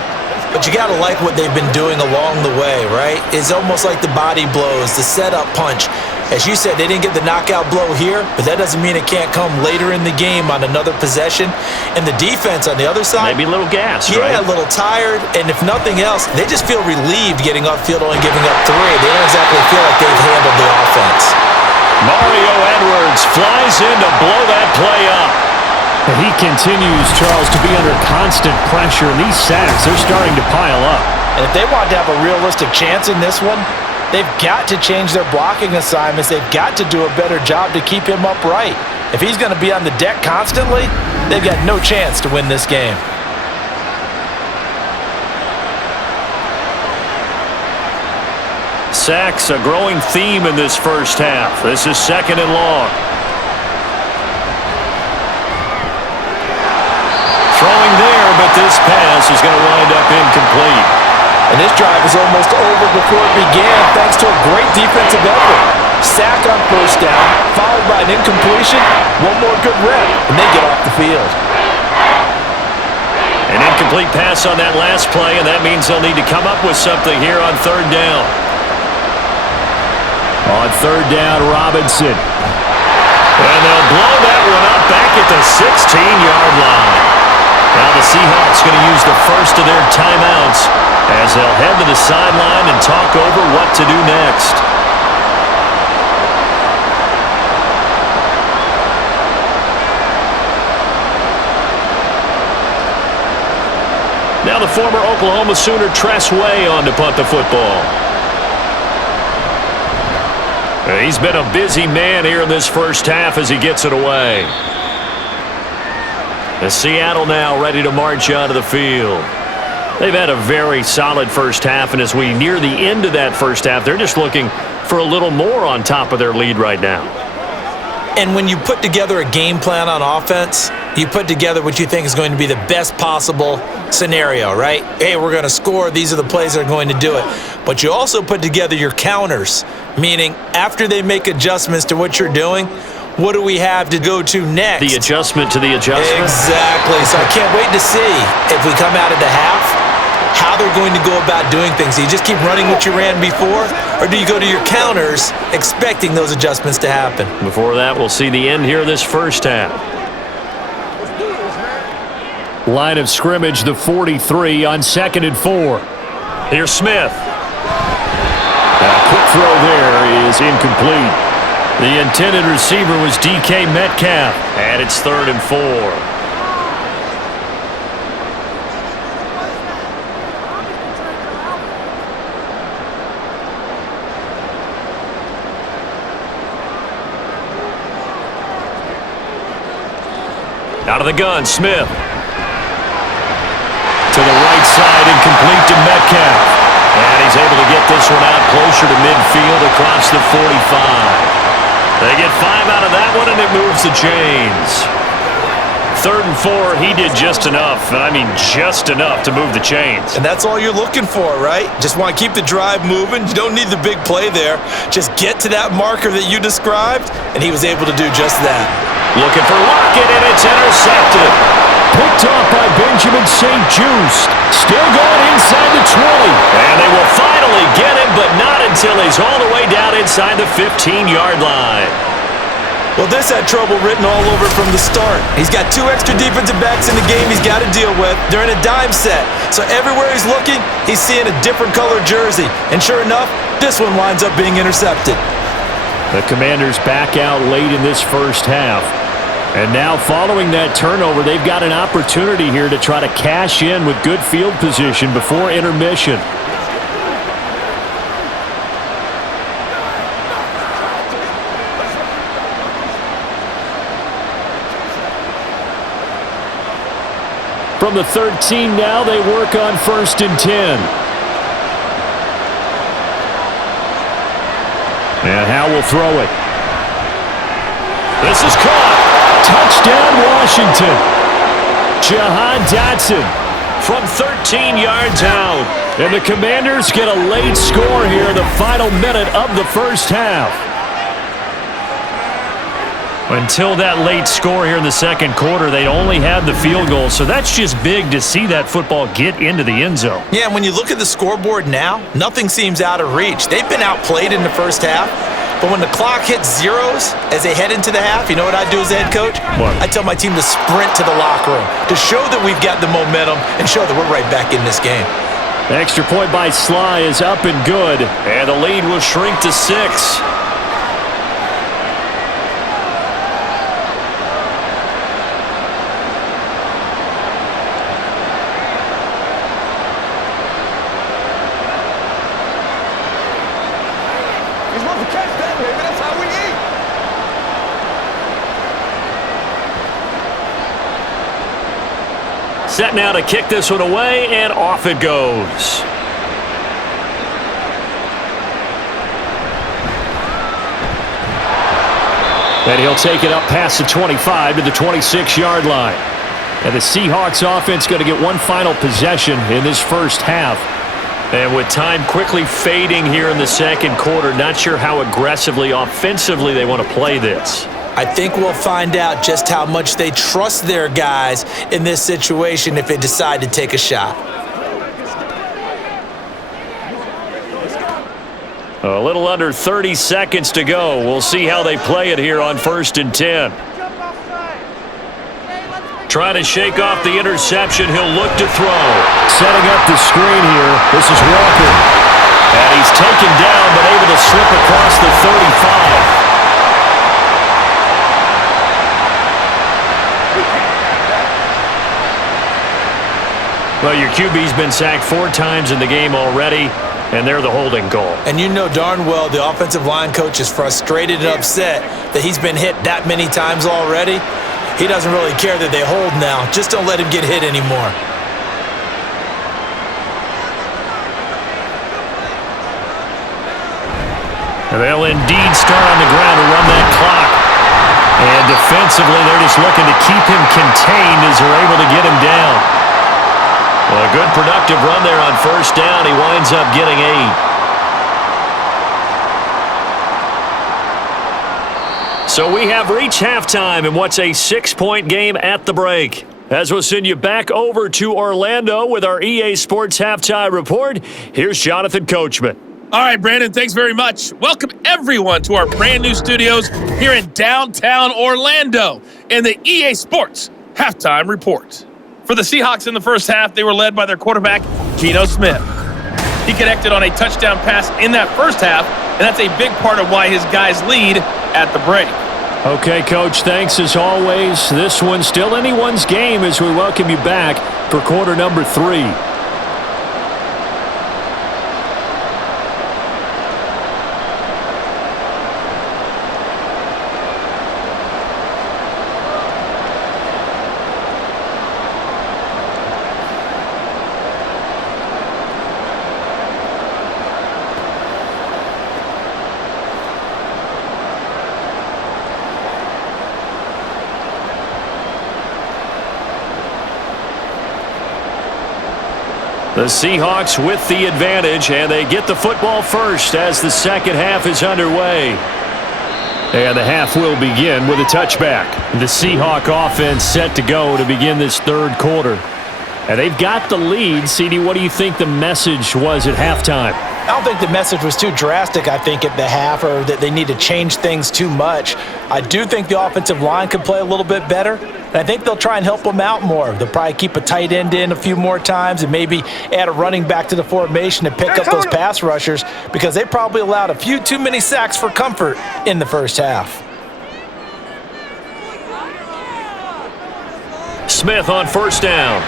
But you got to like what they've been doing along the way, right? It's almost like the body blows, the setup punch. As you said, they didn't get the knockout blow here, but that doesn't mean it can't come later in the game on another possession. And the defense on the other side, maybe a little gas, right? Yeah, a little tired. And if nothing else, they just feel relieved getting off field only giving up 3. They don't exactly feel like they've handled the offense. Mario Edwards flies in to blow that play up. He continues, Charles, to be under constant pressure. And these sacks, they're starting to pile up. And if they want to have a realistic chance in this one, they've got to change their blocking assignments. They've got to do a better job to keep him upright. If he's going to be on the deck constantly, they've got no chance to win this game. Sacks, a growing theme in this first half. This is 2nd and long. Throwing there, but this pass is going to wind up incomplete. And this drive is almost over before it began thanks to a great defensive effort. Sack on first down, followed by an incompletion, one more good rep, and they get off the field. An incomplete pass on that last play, and that means they'll need to come up with something here on 3rd down. On 3rd down, Robinson. And they'll blow that one up back at the 16-yard line. Now the Seahawks going to use the first of their timeouts as they'll head to the sideline and talk over what to do next. Now the former Oklahoma Sooner Tress Way on to punt the football. He's been a busy man here in this first half as he gets it away. And Seattle now ready to march onto the field. They've had a very solid first half, and as we near the end of that first half, they're just looking for a little more on top of their lead right now. And when you put together a game plan on offense, you put together what you think is going to be the best possible scenario, right? Hey, we're going to score. These are the plays that are going to do it. But you also put together your counters, meaning after they make adjustments to what you're doing, what do we have to go to next? The adjustment to the adjustment? Exactly. So I can't wait to see if we come out of the half, how they're going to go about doing things. Do you just keep running what you ran before, or do you go to your counters expecting those adjustments to happen? Before that, we'll see the end here of this first half. Line of scrimmage, the 43 on 2nd and 4. Here's Smith. A quick throw there is incomplete. The intended receiver was DK Metcalf. And it's 3rd and 4. Out of the gun, Smith. To the right side, incomplete to Metcalf. And he's able to get this one out closer to midfield across the 45. They get 5 out of that one, and it moves the chains. 3rd and 4, he did just enough, and I mean just enough to move the chains. And that's all you're looking for, right? Just want to keep the drive moving. You don't need the big play there. Just get to that marker that you described, and he was able to do just that. Looking for Lockett, and it's intercepted. Picked off by Benjamin St. Juste. Still going inside the 20. And they will finally get him, but not until he's all the way down inside the 15-yard line. Well, this had trouble written all over from the start. He's got 2 extra defensive backs in the game he's got to deal with. They're in a dime set. So everywhere he's looking, he's seeing a different color jersey. And sure enough, this one winds up being intercepted. The Commanders back out late in this first half. And now following that turnover, they've got an opportunity here to try to cash in with good field position before intermission. From the 13 now, they work on 1st and 10. And Howe will throw it. This is caught. Touchdown, Washington. Jahan Dotson from 13 yards out. And the Commanders get a late score here in the final minute of the first half. Until that late score here in the second quarter, they only had the field goal, so that's just big to see that football get into the end zone. Yeah, and when you look at the scoreboard now, nothing seems out of reach. They've been outplayed in the first half, but when the clock hits zeros as they head into the half, you know what I do as the head coach? What? I tell my team to sprint to the locker room to show that we've got the momentum and show that we're right back in this game. Extra point by Sly is up and good, and the lead will shrink to 6. Set now to kick this one away, and off it goes. And he'll take it up past the 25 to the 26-yard line. And the Seahawks offense going to get one final possession in this first half. And with time quickly fading here in the second quarter, not sure how aggressively, offensively they want to play this. I think we'll find out just how much they trust their guys in this situation if they decide to take a shot. A little under 30 seconds to go. We'll see how they play it here on 1st and 10. Trying to shake off the interception. He'll look to throw. Setting up the screen here. This is Walker. And he's taken down but able to slip across the 35. Well, your QB's been sacked 4 times in the game already, and they're the holding call. And you know darn well the offensive line coach is frustrated and upset that he's been hit that many times already. He doesn't really care that they hold now. Just don't let him get hit anymore. And they'll indeed start on the ground to run that clock. And defensively, they're just looking to keep him contained as they're able to get him down. Well, a good productive run there on 1st down. He winds up getting 8. So we have reached halftime in what's a 6-point game at the break. As we'll send you back over to Orlando with our EA Sports Halftime Report, here's Jonathan Coachman. All right, Brandon, thanks very much. Welcome, everyone, to our brand new studios here in downtown Orlando in the EA Sports Halftime Report. For the Seahawks in the first half, they were led by their quarterback, Geno Smith. He connected on a touchdown pass in that first half, and that's a big part of why his guys lead at the break. Okay, Coach, thanks as always. This one's still anyone's game as we welcome you back for quarter number 3. The Seahawks with the advantage, and they get the football first as the second half is underway. And the half will begin with a touchback. The Seahawk offense set to go to begin this third quarter. And they've got the lead. CD, what do you think the message was at halftime? I don't think the message was too drastic, I think, at the half, or that they need to change things too much. I do think the offensive line could play a little bit better, and I think they'll try and help them out more. They'll probably keep a tight end in a few more times and maybe add a running back to the formation to pick up those pass rushers, because they probably allowed a few too many sacks for comfort in the first half. Smith on 1st down.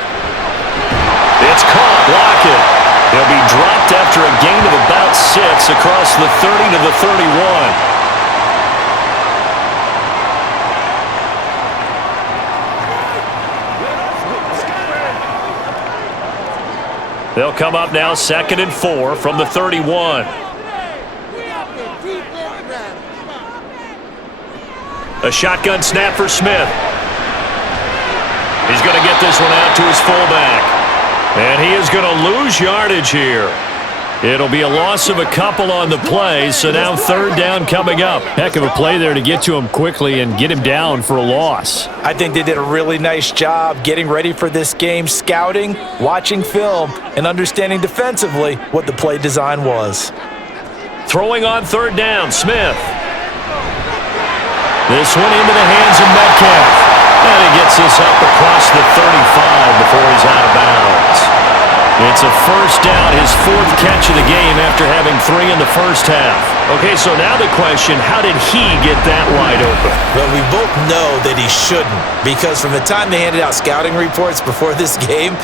It's caught. Lockett. He'll be dropped after a gain of about 6 across the 30 to the 31. They'll come up now 2nd and 4 from the 31. A shotgun snap for Smith. He's going to get this one out to his fullback. And he is going to lose yardage here. It'll be a loss of a couple on the play, so now third down coming up. Heck of a play there to get to him quickly and get him down for a loss. I think they did a really nice job getting ready for this game, scouting, watching film, and understanding defensively what the play design was. Throwing on third down, Smith. This one into the hands of Metcalf. And he gets this up across the 35 before he's out of bounds. It's a first down, his fourth catch of the game after having 3 in the first half. Okay, so now the question, how did he get that wide open? Well, we both know that he shouldn't, because from the time they handed out scouting reports before this game,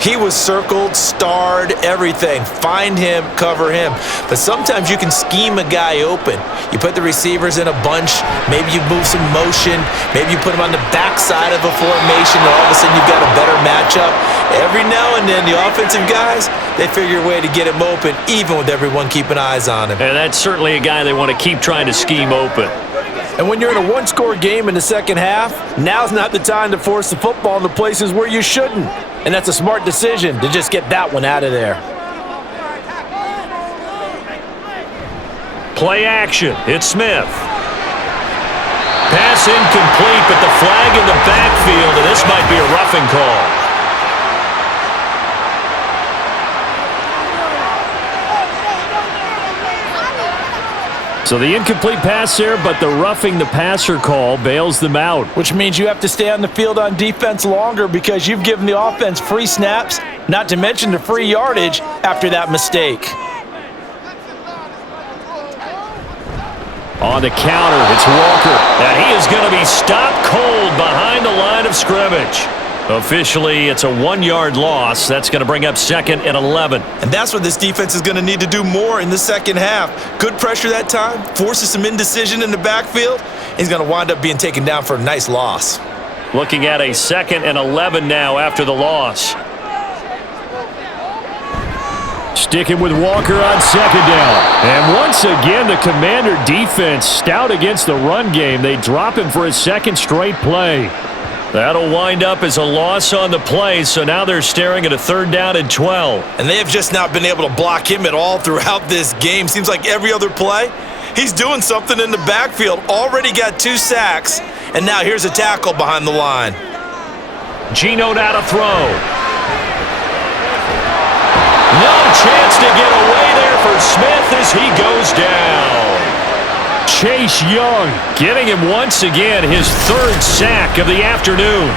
he was circled, starred, everything. Find him, cover him. But sometimes you can scheme a guy open. You put the receivers in a bunch. Maybe you move some motion. Maybe you put him on the backside of a formation, and all of a sudden you've got a better matchup. Every now and then, the offensive guys, they figure a way to get him open, even with everyone keeping eyes on him. And that's certainly a guy they want to keep trying to scheme open. And when you're in a one-score game in the second half, now's not the time to force the football in the places where you shouldn't. And that's a smart decision to just get that one out of there. Play action. It's Smith. Pass incomplete, but the flag in the backfield, and this might be a roughing call. So the incomplete pass there, but the roughing the passer call bails them out. Which means you have to stay on the field on defense longer because you've given the offense free snaps, not to mention the free yardage after that mistake. On the counter, it's Walker. And he is going to be stopped cold behind the line of scrimmage. Officially, it's a 1-yard loss. That's going to bring up 2nd and 11. And that's what this defense is going to need to do more in the second half. Good pressure that time, forces some indecision in the backfield. He's going to wind up being taken down for a nice loss. Looking at a 2nd and 11 now after the loss. Sticking with Walker on 2nd down. And once again, the Commander defense stout against the run game. They drop him for a 2nd straight play. That'll wind up as a loss on the play, so now they're staring at a 3rd down and 12. And they have just not been able to block him at all throughout this game. Seems like every other play, he's doing something in the backfield. Already got 2 sacks, and now here's a tackle behind the line. Geno now to throw. No chance to get away there for Smith as he goes down. Chase Young getting him once again his 3rd sack of the afternoon.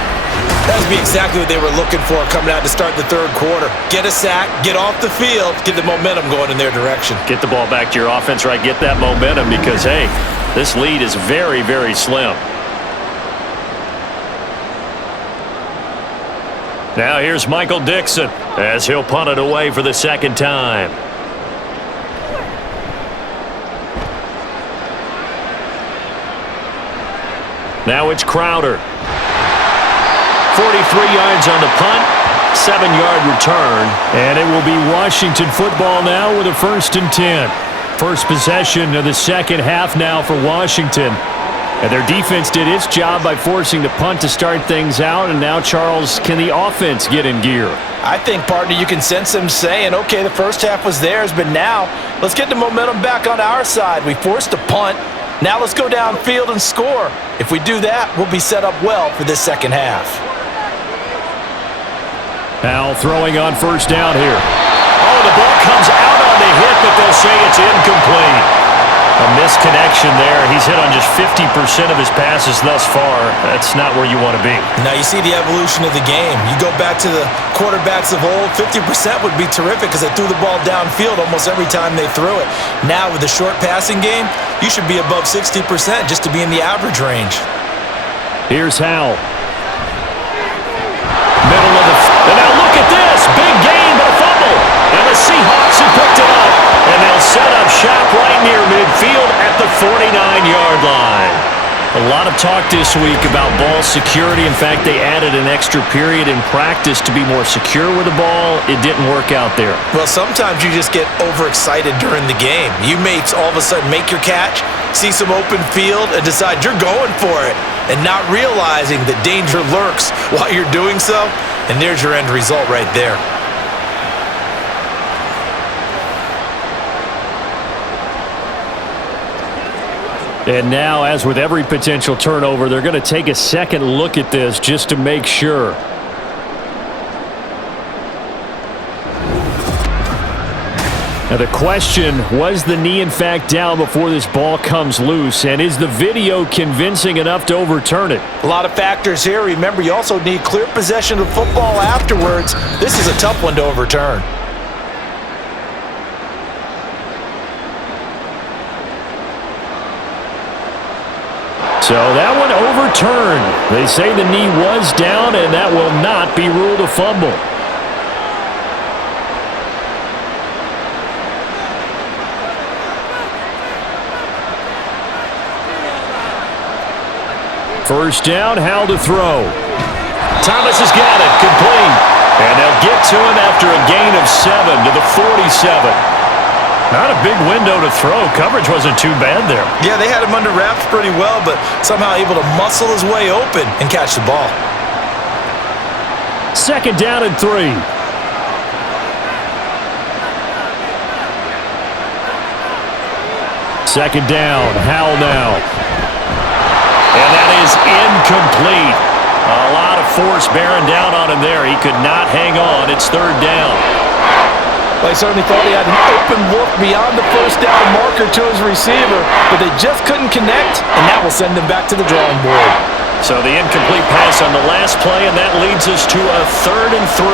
That would be exactly what they were looking for coming out to start the 3rd quarter. Get a sack, get off the field, get the momentum going in their direction. Get the ball back to your offense, right? Get that momentum because, hey, this lead is very, very slim. Now here's Michael Dixon as he'll punt it away for the 2nd time. Now it's Crowder. 43 yards on the punt, 7-yard return, and it will be Washington football now with a 1st and 10. First possession of the second half now for Washington. And their defense did its job by forcing the punt to start things out, and now, Charles, can the offense get in gear? I think, partner, you can sense them saying, okay, the first half was theirs, but now let's get the momentum back on our side. We forced a punt. Now let's go downfield and score. If we do that, we'll be set up well for this second half. Now throwing on 1st down here. Oh, the ball comes out on the hit, but they'll say it's incomplete. A misconnection there. He's hit on just 50% of his passes thus far. That's not where you want to be. Now you see the evolution of the game. You go back to the quarterbacks of old, 50% would be terrific because they threw the ball downfield almost every time they threw it. Now with the short passing game, you should be above 60% just to be in the average range. Here's Howell. Middle of the... And now look at this. Big gain, but a fumble. And the Seahawks have picked it up. And they'll set up shop right near midfield at the 49-yard line. A lot of talk this week about ball security. In fact, they added an extra period in practice to be more secure with the ball. It didn't work out there. Well, sometimes you just get overexcited during the game. You may all of a sudden make your catch, see some open field, and decide you're going for it, and not realizing the danger lurks while you're doing so, and there's your end result right there. And now, as with every potential turnover, they're going to take a second look at this just to make sure. Now the question, was the knee in fact down before this ball comes loose? And is the video convincing enough to overturn it? A lot of factors here. Remember, you also need clear possession of football afterwards. This is a tough one to overturn. So that one overturned. They say the knee was down, and that will not be ruled a fumble. First down, Howell to throw. Thomas has got it, complete. And they'll get to him after a gain of 7 to the 47. Not a big window to throw. Coverage wasn't too bad there. Yeah, they had him under wraps pretty well, but somehow able to muscle his way open and catch the ball. Second down and 3. Second down, Howell now. And that is incomplete. A lot of force bearing down on him there. He could not hang on. It's third down. Well, he certainly thought he had an open look beyond the first down marker to his receiver, but they just couldn't connect, and that will send them back to the drawing board. So the incomplete pass on the last play, and that leads us to a 3rd and 3.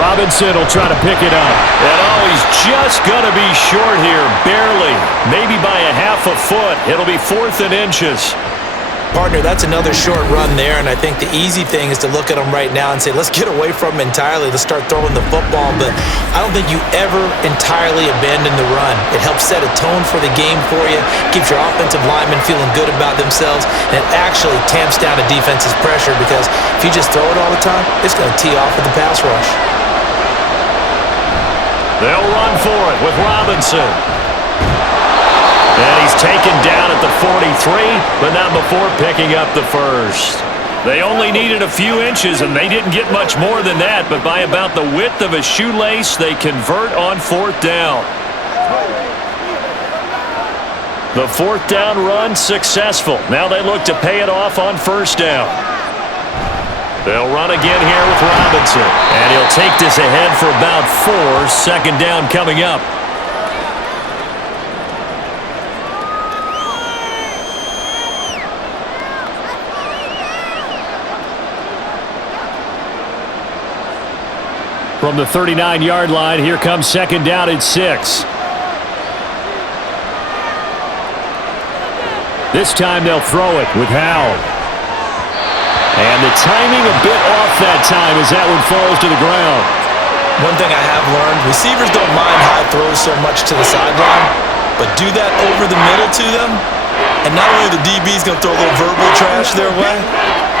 Robinson will try to pick it up. And he's just going to be short here, barely. Maybe by a half a foot. It'll be 4th and inches. Partner, that's another short run there, and I think the easy thing is to look at him right now and say, let's get away from him entirely. Let's start throwing the football, but I don't think you ever entirely abandon the run. It helps set a tone for the game for you, keeps your offensive linemen feeling good about themselves, and it actually tamps down a defense's pressure because if you just throw it all the time, it's going to tee off with the pass rush. They'll run for it with Robinson. And he's taken down at the 43, but not before picking up the first. They only needed a few inches, and they didn't get much more than that, but by about the width of a shoelace, they convert on 4th down. The 4th down run successful. Now they look to pay it off on 1st down. They'll run again here with Robinson, and he'll take this ahead for about 4. Second down coming up. From the 39-yard line, here comes second down and 6. This time they'll throw it with Howell. And the timing a bit off that time as that one falls to the ground. One thing I have learned, receivers don't mind high throws so much to the sideline, but do that over the middle to them, and not only the DB's going to throw a little verbal trash their way,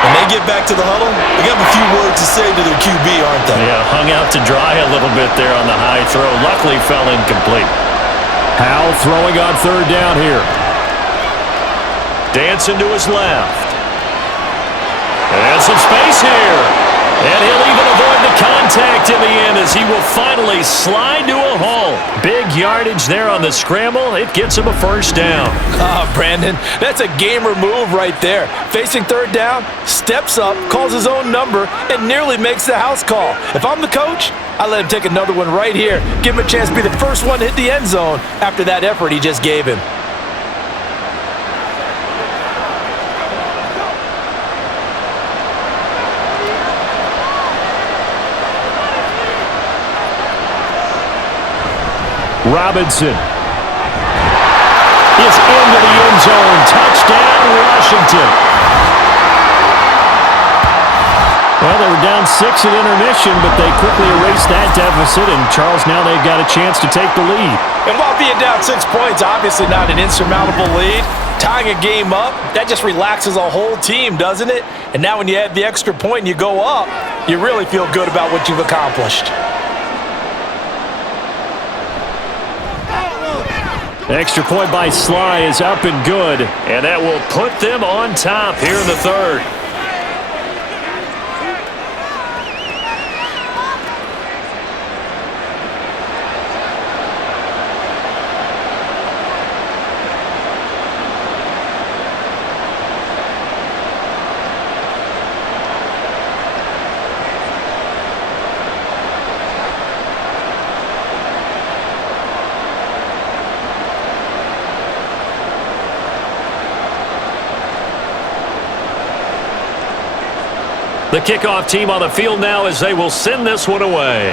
when they get back to the huddle, they got a few words to say to their QB, aren't they? Yeah, hung out to dry a little bit there on the high throw. Luckily fell incomplete. Howell throwing on 3rd down here. Dancing to his left. And some space here. And he'll even avoid the contact in the end as he will finally slide to a hole. Big yardage there on the scramble. It gets him a 1st down. Brandon, that's a gamer move right there. Facing 3rd down, steps up, calls his own number, and nearly makes the house call. If I'm the coach, I let him take another one right here. Give him a chance to be the first one to hit the end zone after that effort he just gave him. Robinson is into the end zone. Touchdown, Washington. Well, they were down 6 at intermission, but they quickly erased that deficit, and Charles, now they've got a chance to take the lead. And while being down 6 points, obviously not an insurmountable lead, tying a game up, that just relaxes a whole team, doesn't it? And now when you add the extra point and you go up, you really feel good about what you've accomplished. Extra point by Sly is up and good, and that will put them on top here in the third. The kickoff team on the field now as they will send this one away.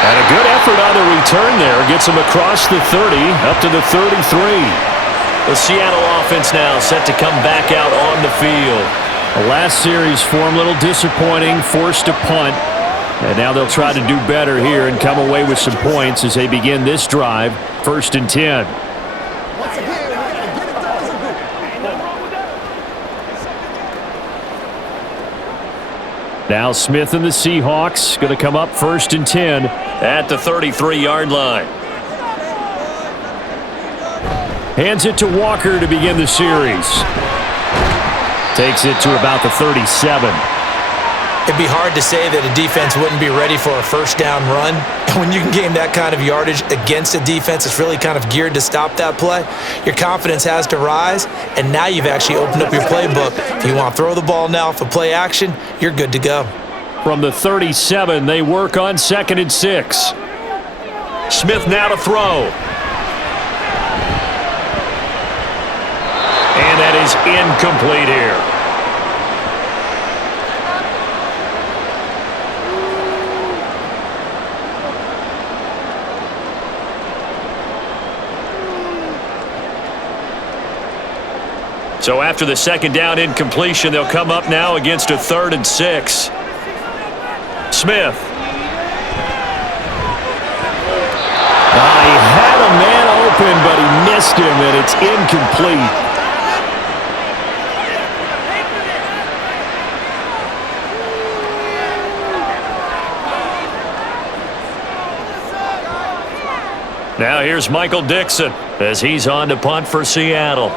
And a good effort on the return there. Gets him across the 30, up to the 33. The Seattle offense now set to come back out on the field. The last series for him, a little disappointing, forced to punt. And now they'll try to do better here and come away with some points as they begin this drive, 1st and 10. Now Smith and the Seahawks going to come up 1st and 10 at the 33-yard line. Hands it to Walker to begin the series. Takes it to about the 37. It'd be hard to say that a defense wouldn't be ready for a first down run. And when you can gain that kind of yardage against a defense that's really kind of geared to stop that play, your confidence has to rise, and now you've actually opened up your playbook. If you want to throw the ball now for play action, you're good to go. From the 37, they work on 2nd and 6. Smith now to throw. And that is incomplete here. So after the 2nd down incompletion, they'll come up now against a 3rd and 6. Smith. He had a man open, but he missed him, and it's incomplete. Now here's Michael Dixon as he's on to punt for Seattle.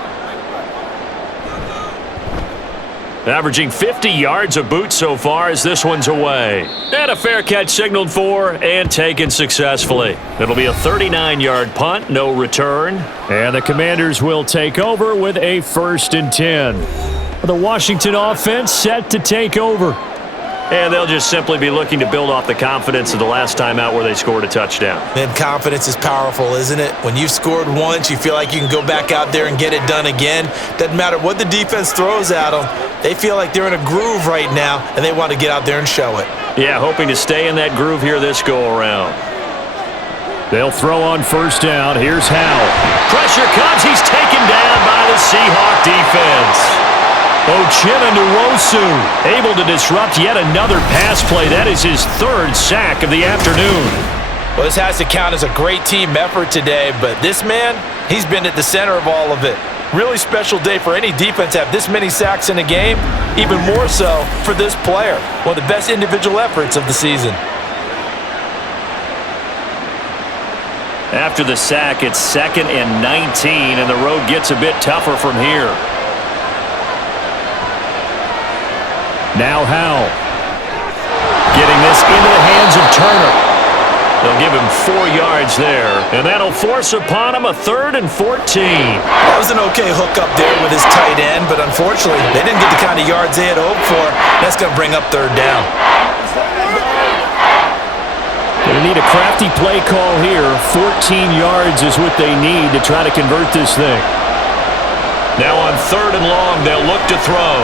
Averaging 50 yards a boot so far as this one's away. And a fair catch signaled for and taken successfully. It'll be a 39-yard punt, no return. And the Commanders will take over with a 1st and 10. The Washington offense set to take over. And they'll just simply be looking to build off the confidence of the last time out where they scored a touchdown. And confidence is powerful, isn't it? When you've scored once, you feel like you can go back out there and get it done again. Doesn't matter what the defense throws at them. They feel like they're in a groove right now, and they want to get out there and show it. Yeah, hoping to stay in that groove here this go-around. They'll throw on 1st down. Here's Howell. Pressure comes. He's taken down by the Seahawk defense. Uchenna Nwosu able to disrupt yet another pass play. That is his 3rd sack of the afternoon. Well, this has to count as a great team effort today, but this man, he's been at the center of all of it. Really special day for any defense to have this many sacks in a game, even more so for this player. One of the best individual efforts of the season. After the sack, it's 2nd and 19, and the road gets a bit tougher from here. Now Howell. Getting this into the hands of Turner. They'll give him 4 yards there, and that'll force upon him a 3rd and 14. That was an okay hook up there with his tight end, but unfortunately, they didn't get the kind of yards they had hoped for. That's going to bring up 3rd down. Going to need a crafty play call here. 14 yards is what they need to try to convert this thing. Now on 3rd and long, they'll look to throw.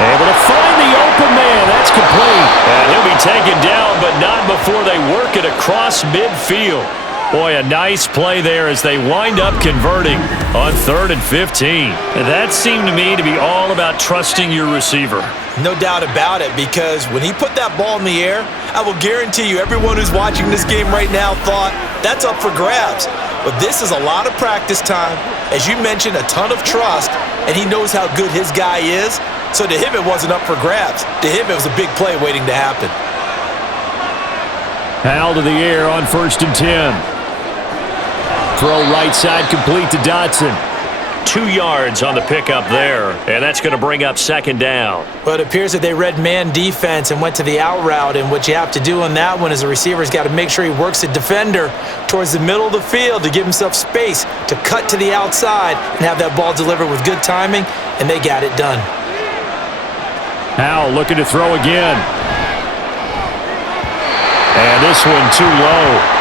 Able to find the open man. That's complete. And he'll be taken down, but not before they work it across midfield. Boy, a nice play there as they wind up converting on 3rd and 15. And that seemed to me to be all about trusting your receiver. No doubt about it, because when he put that ball in the air, I will guarantee you everyone who's watching this game right now thought, that's up for grabs. But this is a lot of practice time. As you mentioned, a ton of trust, and he knows how good his guy is. So to him, it wasn't up for grabs. To him, it was a big play waiting to happen. Howell to the air on 1st and 10. Throw right side complete to Dotson. 2 yards on the pickup there, and that's going to bring up 2nd down. Well, it appears that they read man defense and went to the out route, and what you have to do on that one is the receiver's got to make sure he works the defender towards the middle of the field to give himself space to cut to the outside and have that ball delivered with good timing, and they got it done. Howell looking to throw again. And this one too low.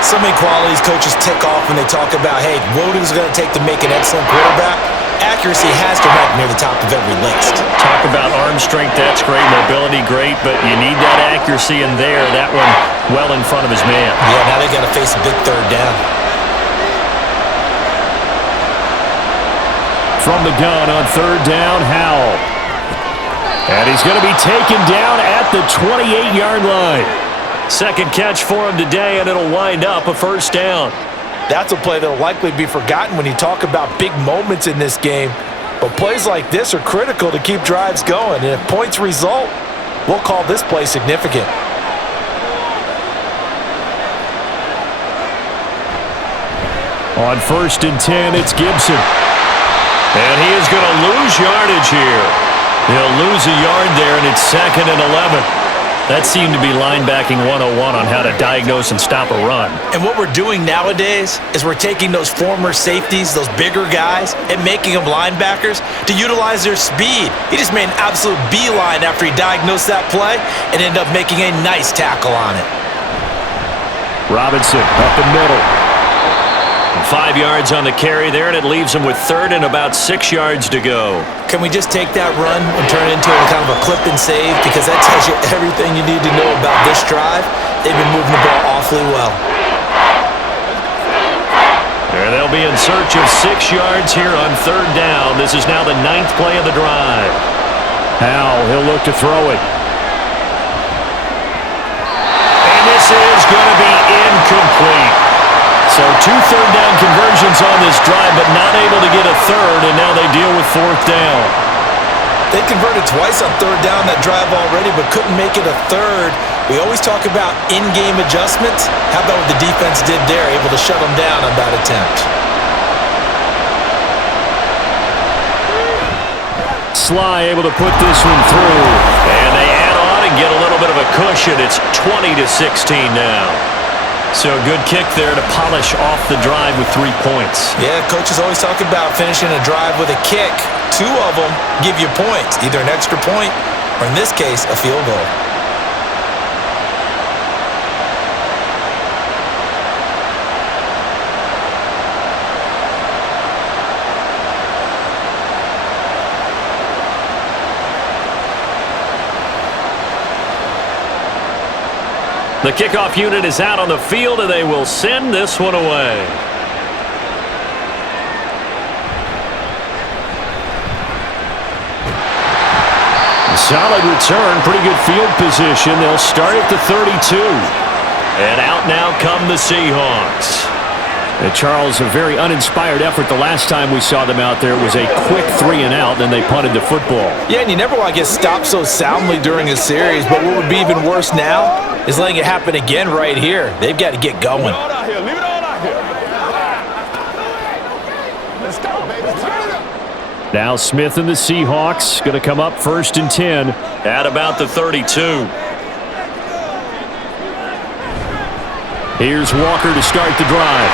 So many qualities coaches tick off when they talk about, hey, what is it going to take to make an excellent quarterback? Accuracy has to rank near the top of every list. Talk about arm strength, that's great. Mobility, great. But you need that accuracy in there. That one well in front of his man. Yeah, now they got to face a big 3rd down. From the gun on 3rd down, Howell. And he's going to be taken down at the 28-yard line. 2nd catch for him today, and it'll wind up a 1st down. That's a play that'll likely be forgotten when you talk about big moments in this game. But plays like this are critical to keep drives going. And if points result, we'll call this play significant. On 1st and 10, it's Gibson. And he is going to lose yardage here. He'll lose a yard there, and it's 2nd and 11. That seemed to be linebacking 101 on how to diagnose and stop a run. And what we're doing nowadays is we're taking those former safeties, those bigger guys, and making them linebackers to utilize their speed. He just made an absolute beeline after he diagnosed that play and ended up making a nice tackle on it. Robinson up the middle. 5 yards on the carry there, and it leaves him with 3rd and about 6 yards to go. Can we just take that run and turn it into a kind of a clip and save? Because that tells you everything you need to know about this drive. They've been moving the ball awfully well. And they'll be in search of 6 yards here on 3rd down. This is now the 9th play of the drive. Howell, he'll look to throw it. And this is going to be incomplete. So 2 third-down conversions on this drive, but not able to get a 3rd, and now they deal with 4th down. They converted twice on 3rd down that drive already, but couldn't make it a 3rd. We always talk about in-game adjustments. How about what the defense did there, able to shut them down on that attempt? Sly able to put this one through. And they add on and get a little bit of a cushion. It's 20-16 now. So a good kick there to polish off the drive with 3 points. Yeah, coaches always talk about finishing a drive with a kick. 2 of them give you points, either an extra point or, in this case, a field goal. The kickoff unit is out on the field, and they will send this one away. Solid return, pretty good field position. They'll start at the 32. And out now come the Seahawks. And Charles, a very uninspired effort the last time we saw them out there. It was a quick 3 and out, then they punted the football. Yeah, and you never want to get stopped so soundly during a series, but what would be even worse now is letting it happen again right here. They've got to get going. Leave it all out here. Leave it all out here. Let's go, baby. Turn it up. Now Smith and the Seahawks going to come up 1st and 10. At about the 32. Here's Walker to start the drive.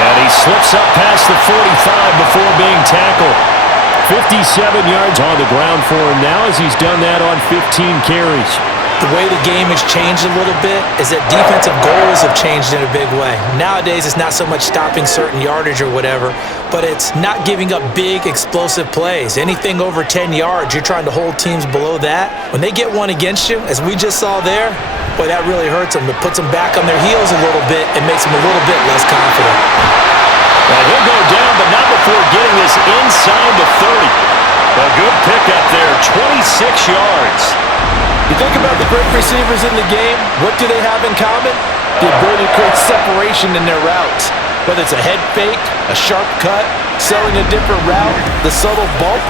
And he slips up past the 45 before being tackled. 57 yards on the ground for him now as he's done that on 15 carries. The way the game has changed a little bit is that defensive goals have changed in a big way. Nowadays, it's not so much stopping certain yardage or whatever, but it's not giving up big, explosive plays. Anything over 10 yards, you're trying to hold teams below that. When they get one against you, as we just saw there, boy, that really hurts them. It puts them back on their heels a little bit and makes them a little bit less confident. And he'll go down, but not before getting this inside the 30. A good pickup there, 26 yards. You think about the great receivers in the game, what do they have in common? the ability to create separation in their routes. Whether it's a head fake, a sharp cut, selling a different route, the subtle bump,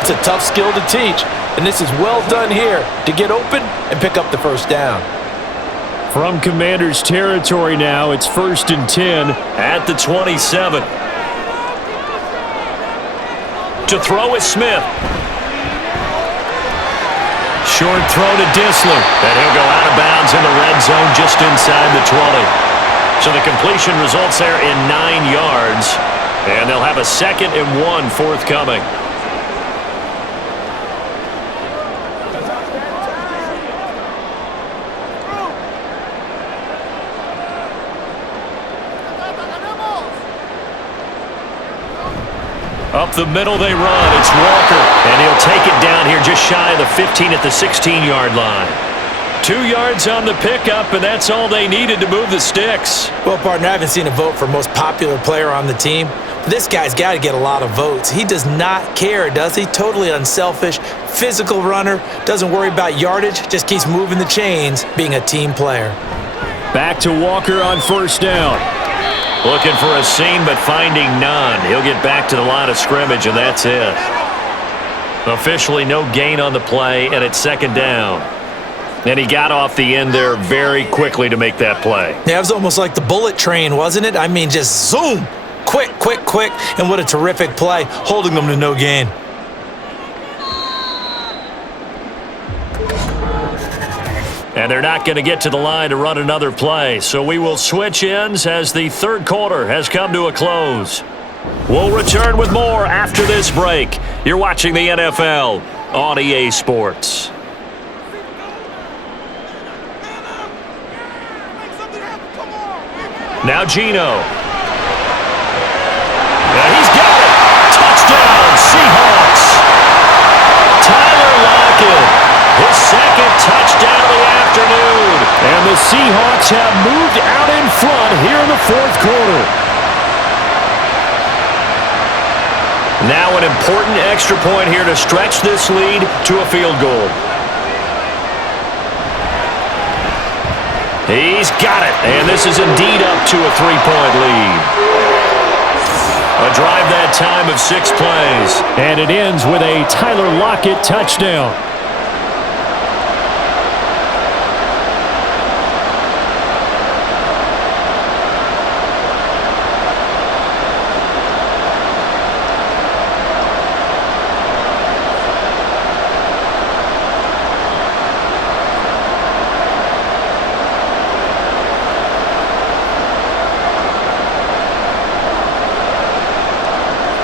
it's a tough skill to teach. And this is well done here to get open and pick up the first down. From Commanders territory now, it's 1st and 10 at the 27. To throw is Smith. Short throw to Disler, and he'll go out of bounds in the red zone just inside the 20. So the completion results there in 9 yards, and they'll have a 2nd and 1 forthcoming. Up the middle they run. It's Walker, and he'll take it down here just shy of the 15 at the 16-yard line. 2 yards on the pickup, and that's all they needed to move the sticks. Well, partner, I haven't seen a vote for most popular player on the team. This guy's got to get a lot of votes. He does not care, does he? Totally unselfish, physical runner, doesn't worry about yardage, just keeps moving the chains, being a team player. Back to Walker on 1st down. Looking for a seam, but finding none. He'll get back to the line of scrimmage, and that's it. Officially no gain on the play, and it's 2nd down. And he got off the end there very quickly to make that play. Yeah, it was almost like the bullet train, wasn't it? I mean, just zoom. Quick, quick, quick. And what a terrific play, holding them to no gain. And they're not going to get to the line to run another play. So we will switch ends as the 3rd quarter has come to a close. We'll return with more after this break. You're watching the NFL on EA Sports. Now Geno. And he's got it. Touchdown, Seahawks. Tyler Lockett, his 2nd touchdown of the afternoon. And the Seahawks have moved out in front here in the 4th quarter. Now an important extra point here to stretch this lead to a field goal. He's got it, and this is indeed up to a 3-point lead. A drive that time of 6 plays. And it ends with a Tyler Lockett touchdown.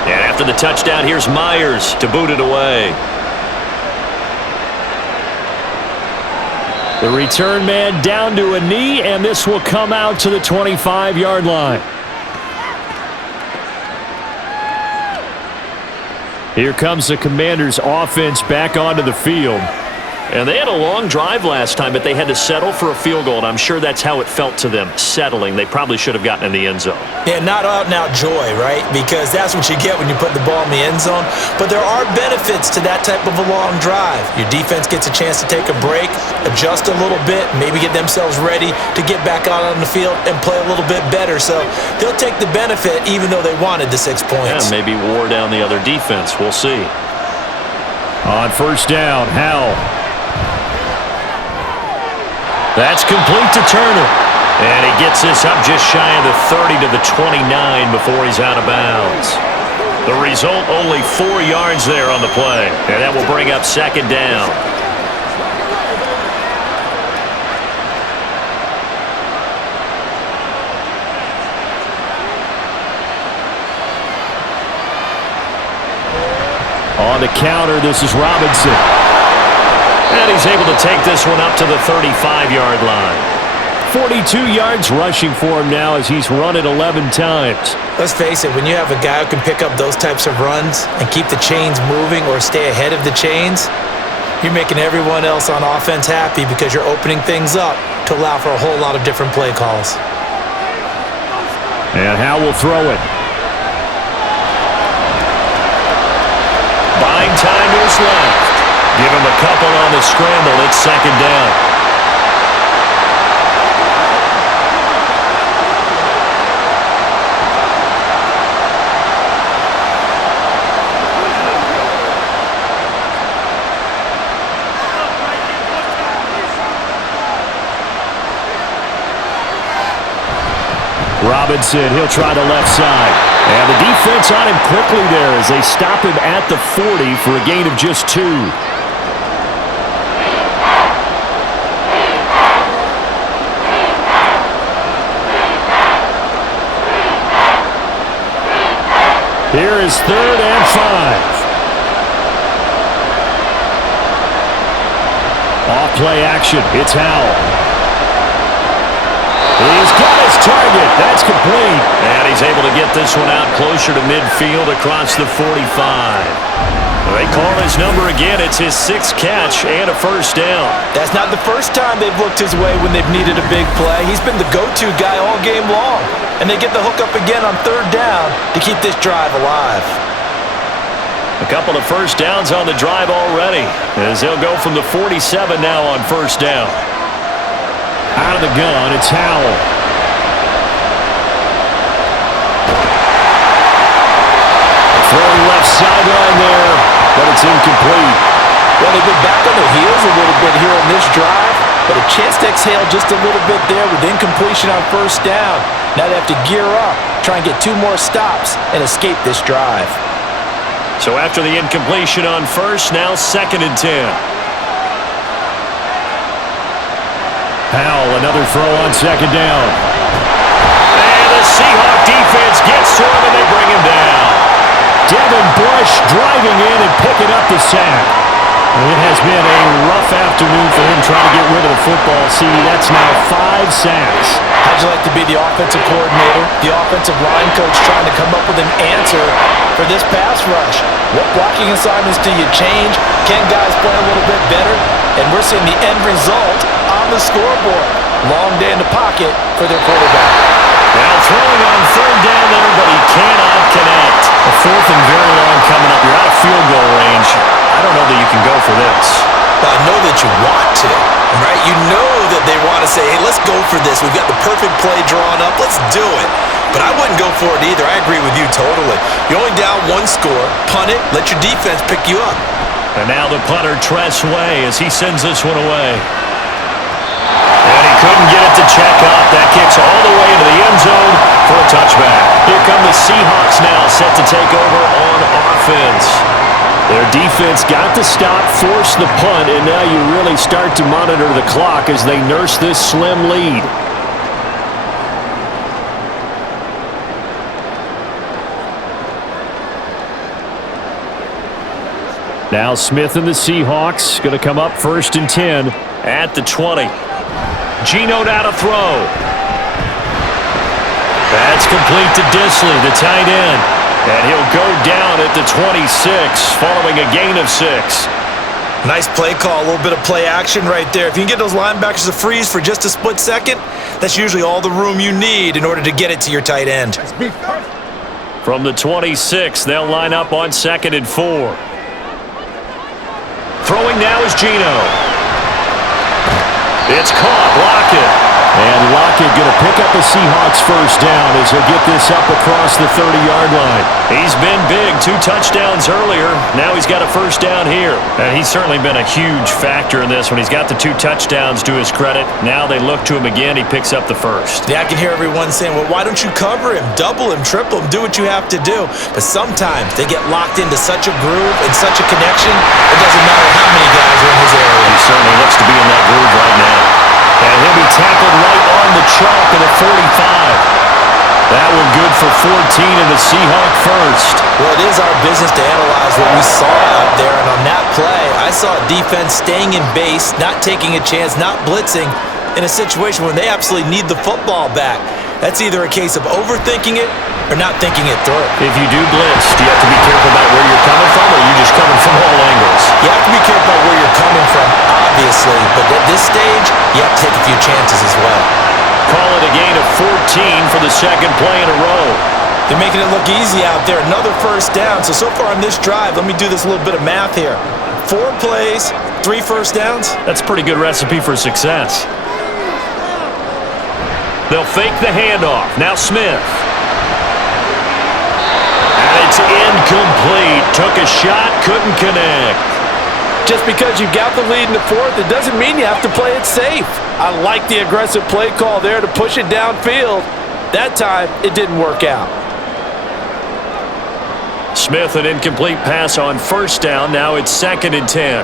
After the touchdown, here's Myers to boot it away. The return man down to a knee, and this will come out to the 25-yard line. Here comes the Commanders' offense back onto the field. And they had a long drive last time, but they had to settle for a field goal, and I'm sure that's how it felt to them, settling. They probably should have gotten in the end zone. Yeah, not out-and-out joy, right? Because that's what you get when you put the ball in the end zone. But there are benefits to that type of a long drive. Your defense gets a chance to take a break, adjust a little bit, maybe get themselves ready to get back out on the field and play a little bit better. So they'll take the benefit even though they wanted the 6 points. Yeah, maybe wore down the other defense. We'll see. On 1st down, Howell. That's complete to Turner. And he gets this up just shy of the 30 to the 29 before he's out of bounds. The result, only 4 yards there on the play. And that will bring up 2nd down. On the counter, this is Robinson. And he's able to take this one up to the 35-yard line. 42 yards rushing for him now as he's run it 11 times. Let's face it, when you have a guy who can pick up those types of runs and keep the chains moving or stay ahead of the chains, you're making everyone else on offense happy because you're opening things up to allow for a whole lot of different play calls. And Howell will throw it. Buying time is left. Give him a couple on the scramble. It's 2nd down. Robinson, he'll try the left side. And the defense on him quickly there as they stop him at the 40 for a gain of just 2. Here is 3rd and 5. Off-play action. It's Howell. He's got his target. That's complete. And he's able to get this one out closer to midfield across the 45. They call his number again. It's his 6th catch and a first down. That's not the first time they've looked his way when they've needed a big play. He's been the go-to guy all game long. And they get the hook up again on 3rd down to keep this drive alive. A couple of first downs on the drive already as they'll go from the 47 now on first down. Out of the gun, it's Howell. Throwing left sideline there, but it's incomplete. Well, they've been back on their heels a little bit here on this drive, but a chance to exhale just a little bit there with incompletion on first down. Now they have to gear up, try and get 2 more stops, and escape this drive. So after the incompletion on first, now 2nd and 10. Howell, another throw on 2nd down. And the Seahawk defense gets to him, and they bring him down. Devin Bush driving in and picking up the sack. It has been a rough afternoon for him trying to get rid of the football. See, that's now 5 sacks. How'd you like to be the offensive coordinator, the offensive line coach trying to come up with an answer for this pass rush? What blocking assignments do you change? Can guys play a little bit better? And we're seeing the end result on the scoreboard. Long day in the pocket for their quarterback. Now throwing on 3rd down there, but he cannot connect. A 4th and very long coming up. You're out of field goal range. I don't know that you can go for this. I know that you want to, right? You know that they want to say, hey, let's go for this. We've got the perfect play drawn up. Let's do it. But I wouldn't go for it either. I agree with you totally. You're only down 1 score. Punt it. Let your defense pick you up. And now the punter, Tress Way, as he sends this one away. And he couldn't get it to check up. That kicks all the way into the end zone for a touchback. Here come the Seahawks now, set to take over on offense. Their defense got the stop, forced the punt, and now you really start to monitor the clock as they nurse this slim lead. Now Smith and the Seahawks going to come up 1st and 10 at the 20. Geno now to throw. That's complete to Disley, the tight end. And he'll go down at the 26 following a gain of 6. Nice play call, a little bit of play action right there. If you can get those linebackers to freeze for just a split second, that's usually all the room you need in order to get it to your tight end. From the 26, they'll line up on 2nd and 4. Throwing now is Geno. It's caught. Lockett. And Lockett going to pick up a Seahawks first down as he'll get this up across the 30-yard line. He's been big. 2 touchdowns earlier. Now he's got a first down here. And he's certainly been a huge factor in this one. He's got the 2 touchdowns to his credit. Now they look to him again. He picks up the first. Yeah, I can hear everyone saying, well, why don't you cover him? Double him, triple him, do what you have to do. But sometimes they get locked into such a groove and such a connection, it doesn't matter how many guys are in his area. He certainly looks to be in that groove right now. And he'll be tackled right on the chalk at the 45. That one good for 14 and the Seahawk first. Well, it is our business to analyze what we saw out there. And on that play, I saw a defense staying in base, not taking a chance, not blitzing in a situation where they absolutely need the football back. That's either a case of overthinking it or not thinking it through. If you do blitz, do you have to be careful about where you're coming from, or are you just coming from all angles? You have to be careful about where you're coming from, obviously, but at this stage, you have to take a few chances as well. Call it a gain of 14 for the 2nd play in a row. They're making it look easy out there. Another first down. So far on this drive, let me do this little bit of math here. 4 plays, 3 first downs. That's a pretty good recipe for success. They'll fake the handoff. Now Smith. And it's incomplete. Took a shot, couldn't connect. Just because you've got the lead in the 4th, it doesn't mean you have to play it safe. I like the aggressive play call there to push it downfield. That time, it didn't work out. Smith, an incomplete pass on first down. Now it's 2nd and 10.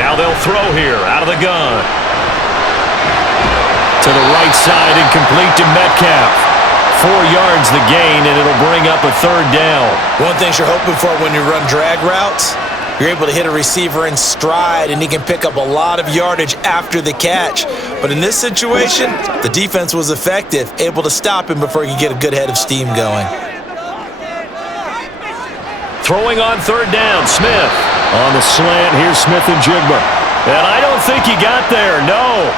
Now they'll throw here out of the gun. To the right side, incomplete to Metcalf. 4 yards the gain, and it'll bring up a 3rd down. One thing you're hoping for when you run drag routes, you're able to hit a receiver in stride, and he can pick up a lot of yardage after the catch. But in this situation, the defense was effective, able to stop him before he could get a good head of steam going. Throwing on 3rd down, Smith. On the slant, here's Smith and Jigba. And I don't think he got there, no.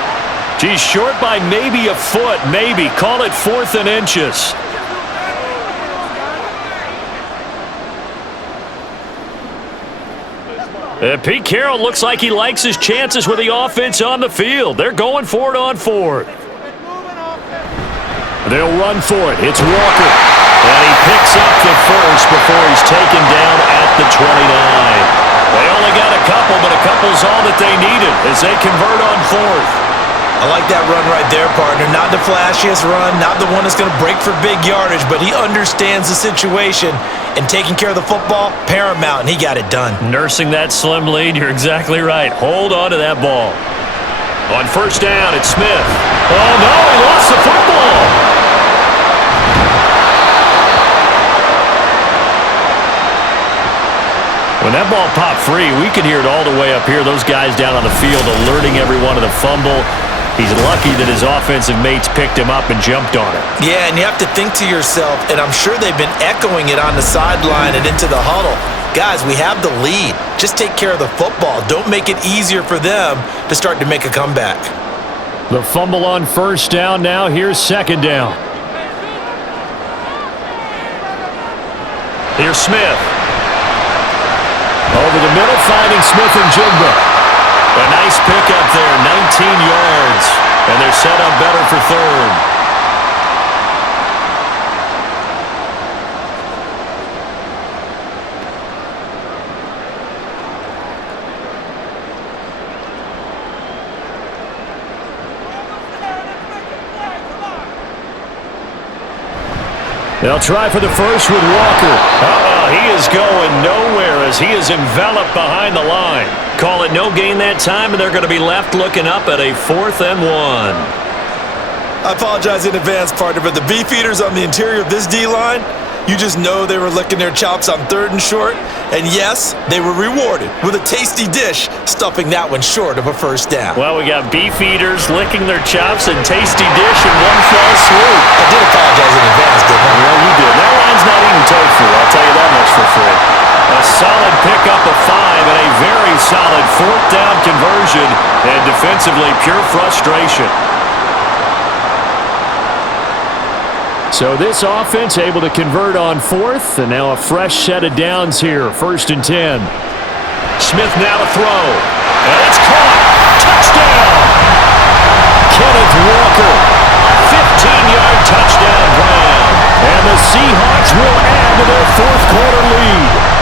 He's short by maybe a foot, maybe. Call it 4th and inches. Pete Carroll looks like he likes his chances with the offense on the field. They're going for it on 4th. They'll run for it. It's Walker. And he picks up the first before he's taken down at the 29. They only got a couple, but a couple's all that they needed as they convert on 4th. I like that run right there, partner. Not the flashiest run, not the one that's going to break for big yardage, but he understands the situation, and taking care of the football, paramount, and he got it done. Nursing that slim lead, you're exactly right. Hold on to that ball. On 1st down, it's Smith. Oh, no, he lost the football. When that ball popped free, we could hear it all the way up here. Those guys down on the field alerting everyone of the fumble. He's lucky that his offensive mates picked him up and jumped on it. Yeah, and you have to think to yourself, and I'm sure they've been echoing it on the sideline and into the huddle. Guys, we have the lead. Just take care of the football. Don't make it easier for them to start to make a comeback. The fumble on 1st down. Now here's 2nd down. Here's Smith. Over the middle, finding Smith and Jigba. A nice pickup there, 19 yards. And they're set up better for 3rd. They'll try for the first with Walker. He is going nowhere as he is enveloped behind the line. Call it no gain that time, and they're going to be left looking up at a 4th and 1. I apologize in advance, partner, but the beefeaters on the interior of this D-line, you just know they were licking their chops on 3rd and short. And yes, they were rewarded with a tasty dish, stuffing that one short of a 1st down. Well, we got beefeaters licking their chops and tasty dish in one fell swoop. I did apologize in advance, didn't I? Well, you did. That line's not even told for. I'll tell you that much for free. A solid pickup of 5 and a very solid 4th down conversion, and defensively pure frustration. So this offense able to convert on 4th, and now a fresh set of downs here. 1st and 10. Smith now to throw. And it's caught. Touchdown! Kenneth Walker. 15-yard touchdown grab. And the Seahawks will add to their 4th quarter lead.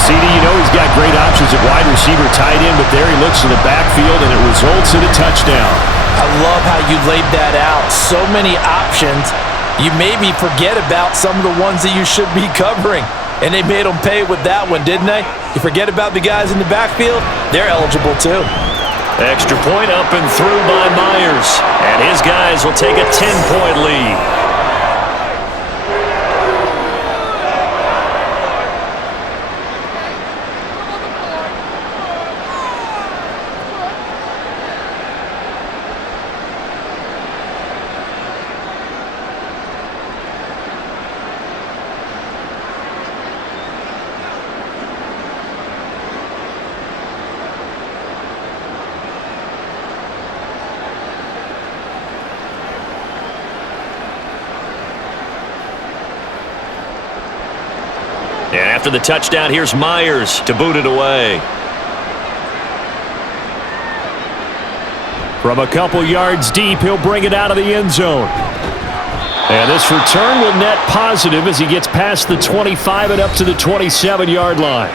CD, you know he's got great options at wide receiver, tight end, but there he looks to the backfield, and it results in a touchdown. I love how you laid that out. So many options. You maybe forget about some of the ones that you should be covering. And they made them pay with that one, didn't they? You forget about the guys in the backfield, they're eligible too. Extra point up and through by Myers. And his guys will take a 10-point lead. And after the touchdown, here's Myers to boot it away. From a couple yards deep, he'll bring it out of the end zone. And this return will net positive as he gets past the 25 and up to the 27-yard line.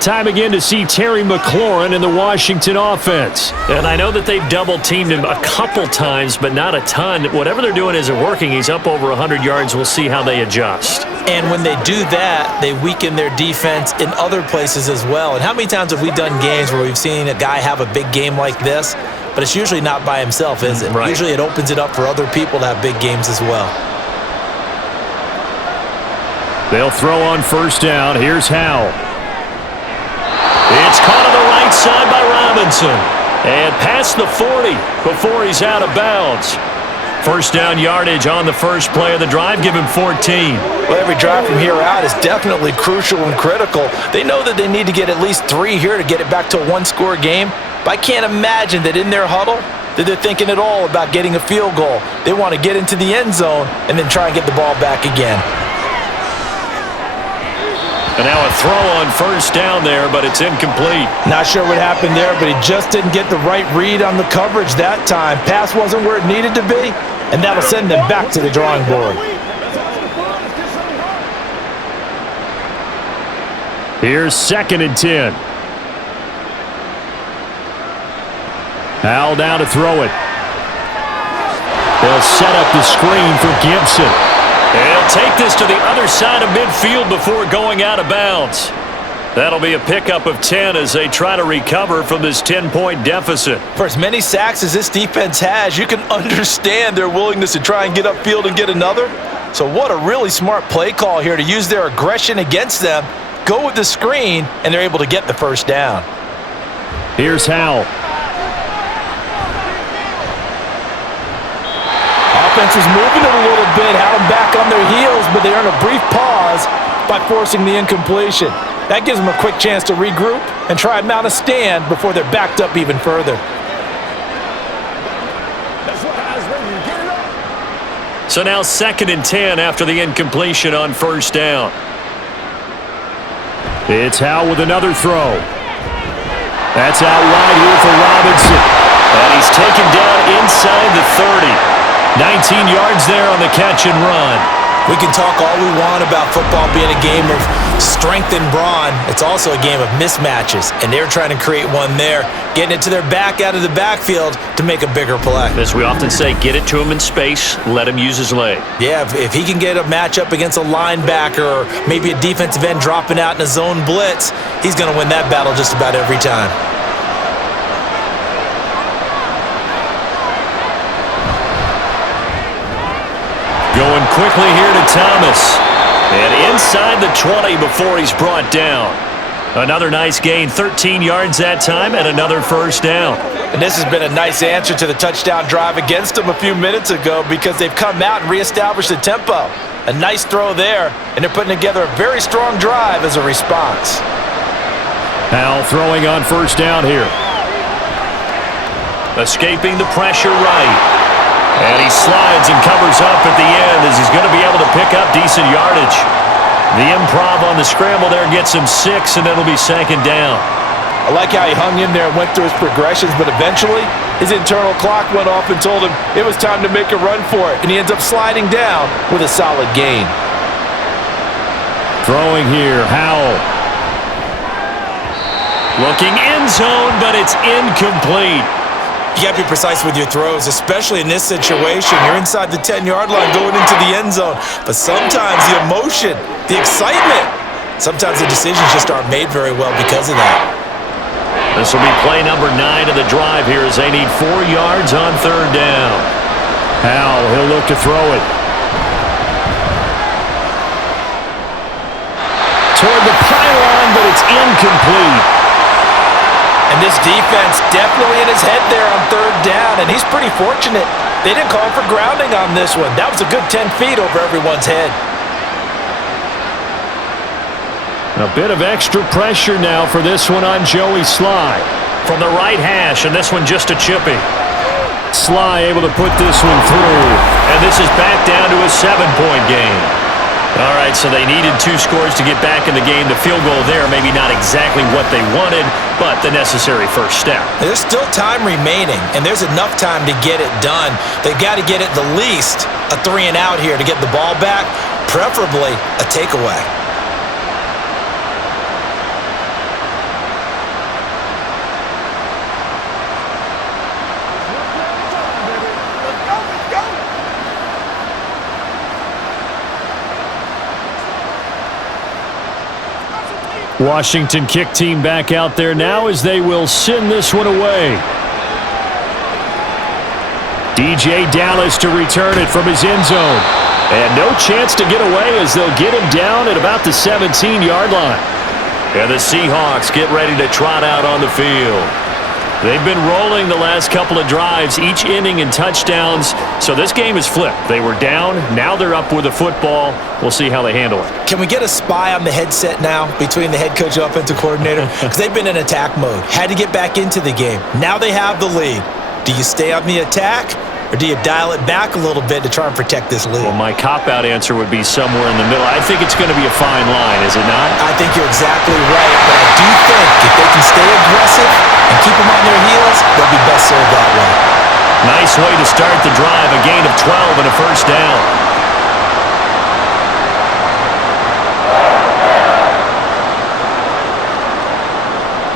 Time again to see Terry McLaurin in the Washington offense. And I know that they've double-teamed him a couple times, but not a ton. Whatever they're doing isn't working. He's up over 100 yards. We'll see how they adjust. And when they do that, they weaken their defense in other places as well. And how many times have we done games where we've seen a guy have a big game like this, but it's usually not by himself, is it? Right. Usually it opens it up for other people to have big games as well. They'll throw on first down. Here's Howell. It's caught on the right side by Robinson. And past the 40 before he's out of bounds. First down yardage on the first play of the drive. Give him 14. Well, every drive from here out is definitely crucial and critical. They know that they need to get at least 3 here to get it back to a one-score game. But I can't imagine that in their huddle that they're thinking at all about getting a field goal. They want to get into the end zone and then try and get the ball back again. And now a throw on first down there, but it's incomplete. Not sure what happened there, but he just didn't get the right read on the coverage that time. Pass wasn't where it needed to be, and that'll send them back to the drawing board. Here's 2nd and 10. Howell down to throw it. They'll set up the screen for Gibson. He'll take this to the other side of midfield before going out of bounds. That'll be a pickup of 10 as they try to recover from this 10-point deficit. For as many sacks as this defense has, you can understand their willingness to try and get upfield and get another. So what a really smart play call here to use their aggression against them, go with the screen, and they're able to get the first down. Here's Howell. Offense was moving it a little bit, had them back on their heels, but they earn a brief pause by forcing the incompletion. That gives them a quick chance to regroup and try and mount a stand before they're backed up even further. So now 2nd and 10 after the incompletion on first down. It's Howell with another throw. That's out wide here for Robinson. And he's taken down inside the 30. 19 yards there on the catch and run. We can talk all we want about football being a game of strength and brawn. It's also a game of mismatches, and they're trying to create one there, getting it to their back out of the backfield to make a bigger play. As we often say, get it to him in space, let him use his leg. Yeah, if he can get a matchup against a linebacker or maybe a defensive end dropping out in a zone blitz, he's going to win that battle just about every time. Going quickly here to Thomas. And inside the 20 before he's brought down. Another nice gain, 13 yards that time, and another first down. And this has been a nice answer to the touchdown drive against them a few minutes ago because they've come out and reestablished the tempo. A nice throw there, and they're putting together a very strong drive as a response. Howell throwing on first down here. Escaping the pressure right. And he slides and covers up at the end as he's going to be able to pick up decent yardage. The improv on the scramble there gets him 6, and it'll be 2nd down. I like how he hung in there and went through his progressions, but eventually his internal clock went off and told him it was time to make a run for it, and he ends up sliding down with a solid gain. Throwing here, Howell. Looking end zone, but it's incomplete. You got to be precise with your throws, especially in this situation. You're inside the 10-yard line going into the end zone. But sometimes the emotion, the excitement, sometimes the decisions just aren't made very well because of that. This will be play number 9 of the drive here as they need 4 yards on 3rd down. Howell, he'll look to throw it. Toward the pylon, but it's incomplete. And this defense definitely in his head there on 3rd down, and he's pretty fortunate. They didn't call for grounding on this one. That was a good 10 feet over everyone's head. A bit of extra pressure now for this one on Joey Sly. From the right hash, and this one just a chippy. Sly able to put this one through. And this is back down to a 7-point game. All right, so they needed 2 scores to get back in the game. The field goal there, maybe not exactly what they wanted, but the necessary first step. There's still time remaining, and there's enough time to get it done. They've got to get at the least a 3 and out here to get the ball back, preferably a takeaway. Washington kick team back out there now as they will send this one away. DJ Dallas to return it from his end zone. And no chance to get away as they'll get him down at about the 17-yard line. And the Seahawks get ready to trot out on the field. They've been rolling the last couple of drives, each inning in touchdowns. So this game is flipped. They were down. Now they're up with the football. We'll see how they handle it. Can we get a spy on the headset now between the head coach and offensive coordinator? Because they've been in attack mode. Had to get back into the game. Now they have the lead. Do you stay on the attack, or do you dial it back a little bit to try and protect this lead? Well, my cop-out answer would be somewhere in the middle. I think it's going to be a fine line, is it not? I think you're exactly right, but I do think if they can stay aggressive and keep them on their heels, they'll be best served that way. Nice way to start the drive, a gain of 12 and a first down.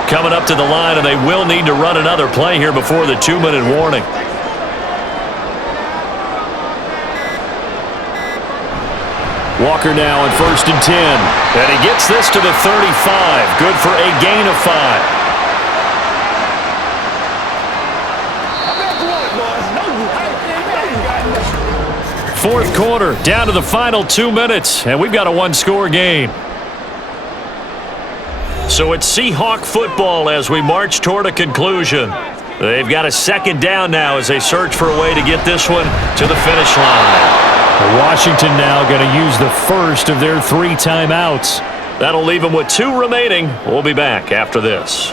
Coming up to the line, and they will need to run another play here before the 2-minute warning. Walker now on 1st and 10. And he gets this to the 35. Good for a gain of 5. Fourth quarter, down to the final 2 minutes, and we've got a one-score game. So it's Seahawk football as we march toward a conclusion. They've got a second down now as they search for a way to get this one to the finish line. Washington now going to use the first of their 3 timeouts. That'll leave them with 2 remaining. We'll be back after this.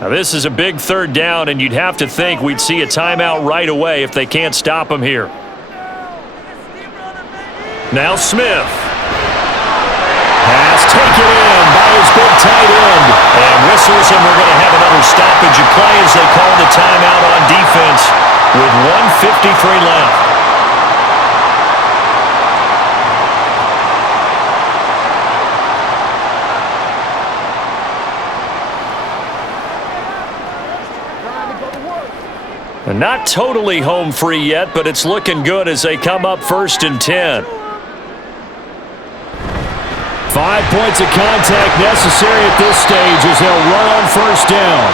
Now this is a big 3rd down, and you'd have to think we'd see a timeout right away if they can't stop him here. Now Smith. Pass taken in by his big tight end. And whistles, and we're going to have another stoppage of play as they call the timeout on defense with 1:53 left. Not totally home free yet, but it's looking good as they come up 1st and 10. 5 points of contact necessary at this stage as they'll run on 1st down.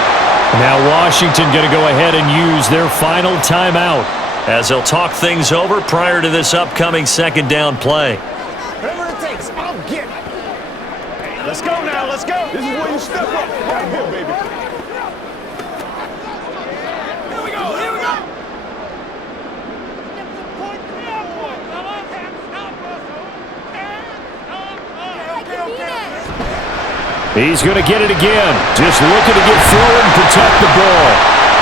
Now Washington going to go ahead and use their final timeout as they'll talk things over prior to this upcoming 2nd down play. Whatever it takes, I'll get it. Let's go now, let's go. This is where you step up. Right here, baby. He's going to get it again. Just looking to get through and protect the ball.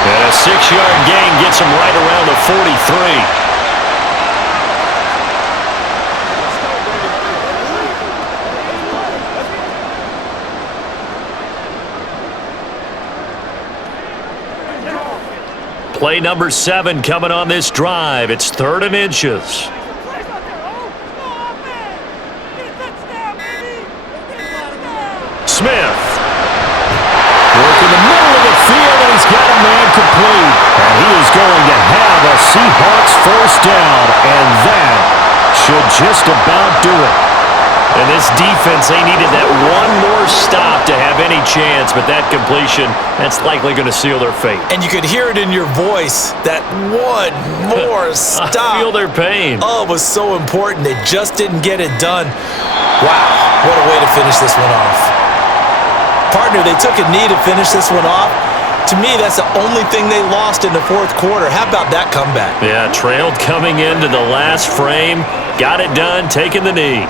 And a 6-yard gain gets him right around the 43. Play number 7 coming on this drive. It's 3rd and inches. Smith. Working the middle of the field, and he's got a man complete. And he is going to have a Seahawks 1st down, and that should just about do it. And this defense, they needed that one more stop to have any chance, but that completion, that's likely going to seal their fate. And you could hear it in your voice, that one more stop. I feel their pain. Oh, it was so important. They just didn't get it done. Wow, what a way to finish this one off. Partner, they took a knee to finish this one off. To me, that's the only thing they lost in the 4th quarter. How about that comeback? Yeah, trailed coming into the last frame. Got it done, taking the knee.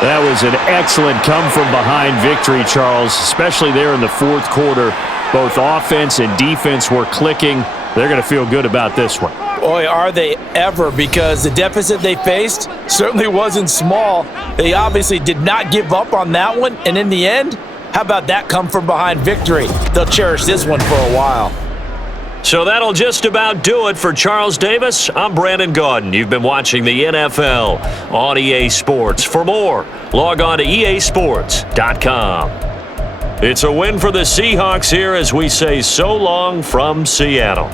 That was an excellent come-from-behind victory, Charles, especially there in the 4th quarter. Both offense and defense were clicking. They're going to feel good about this one. Boy, are they ever, because the deficit they faced certainly wasn't small. They obviously did not give up on that one, and in the end, how about that come-from-behind victory? They'll cherish this one for a while. So that'll just about do it for Charles Davis. I'm Brandon Gaudin. You've been watching the NFL on EA Sports. For more, log on to easports.com. It's a win for the Seahawks here as we say so long from Seattle.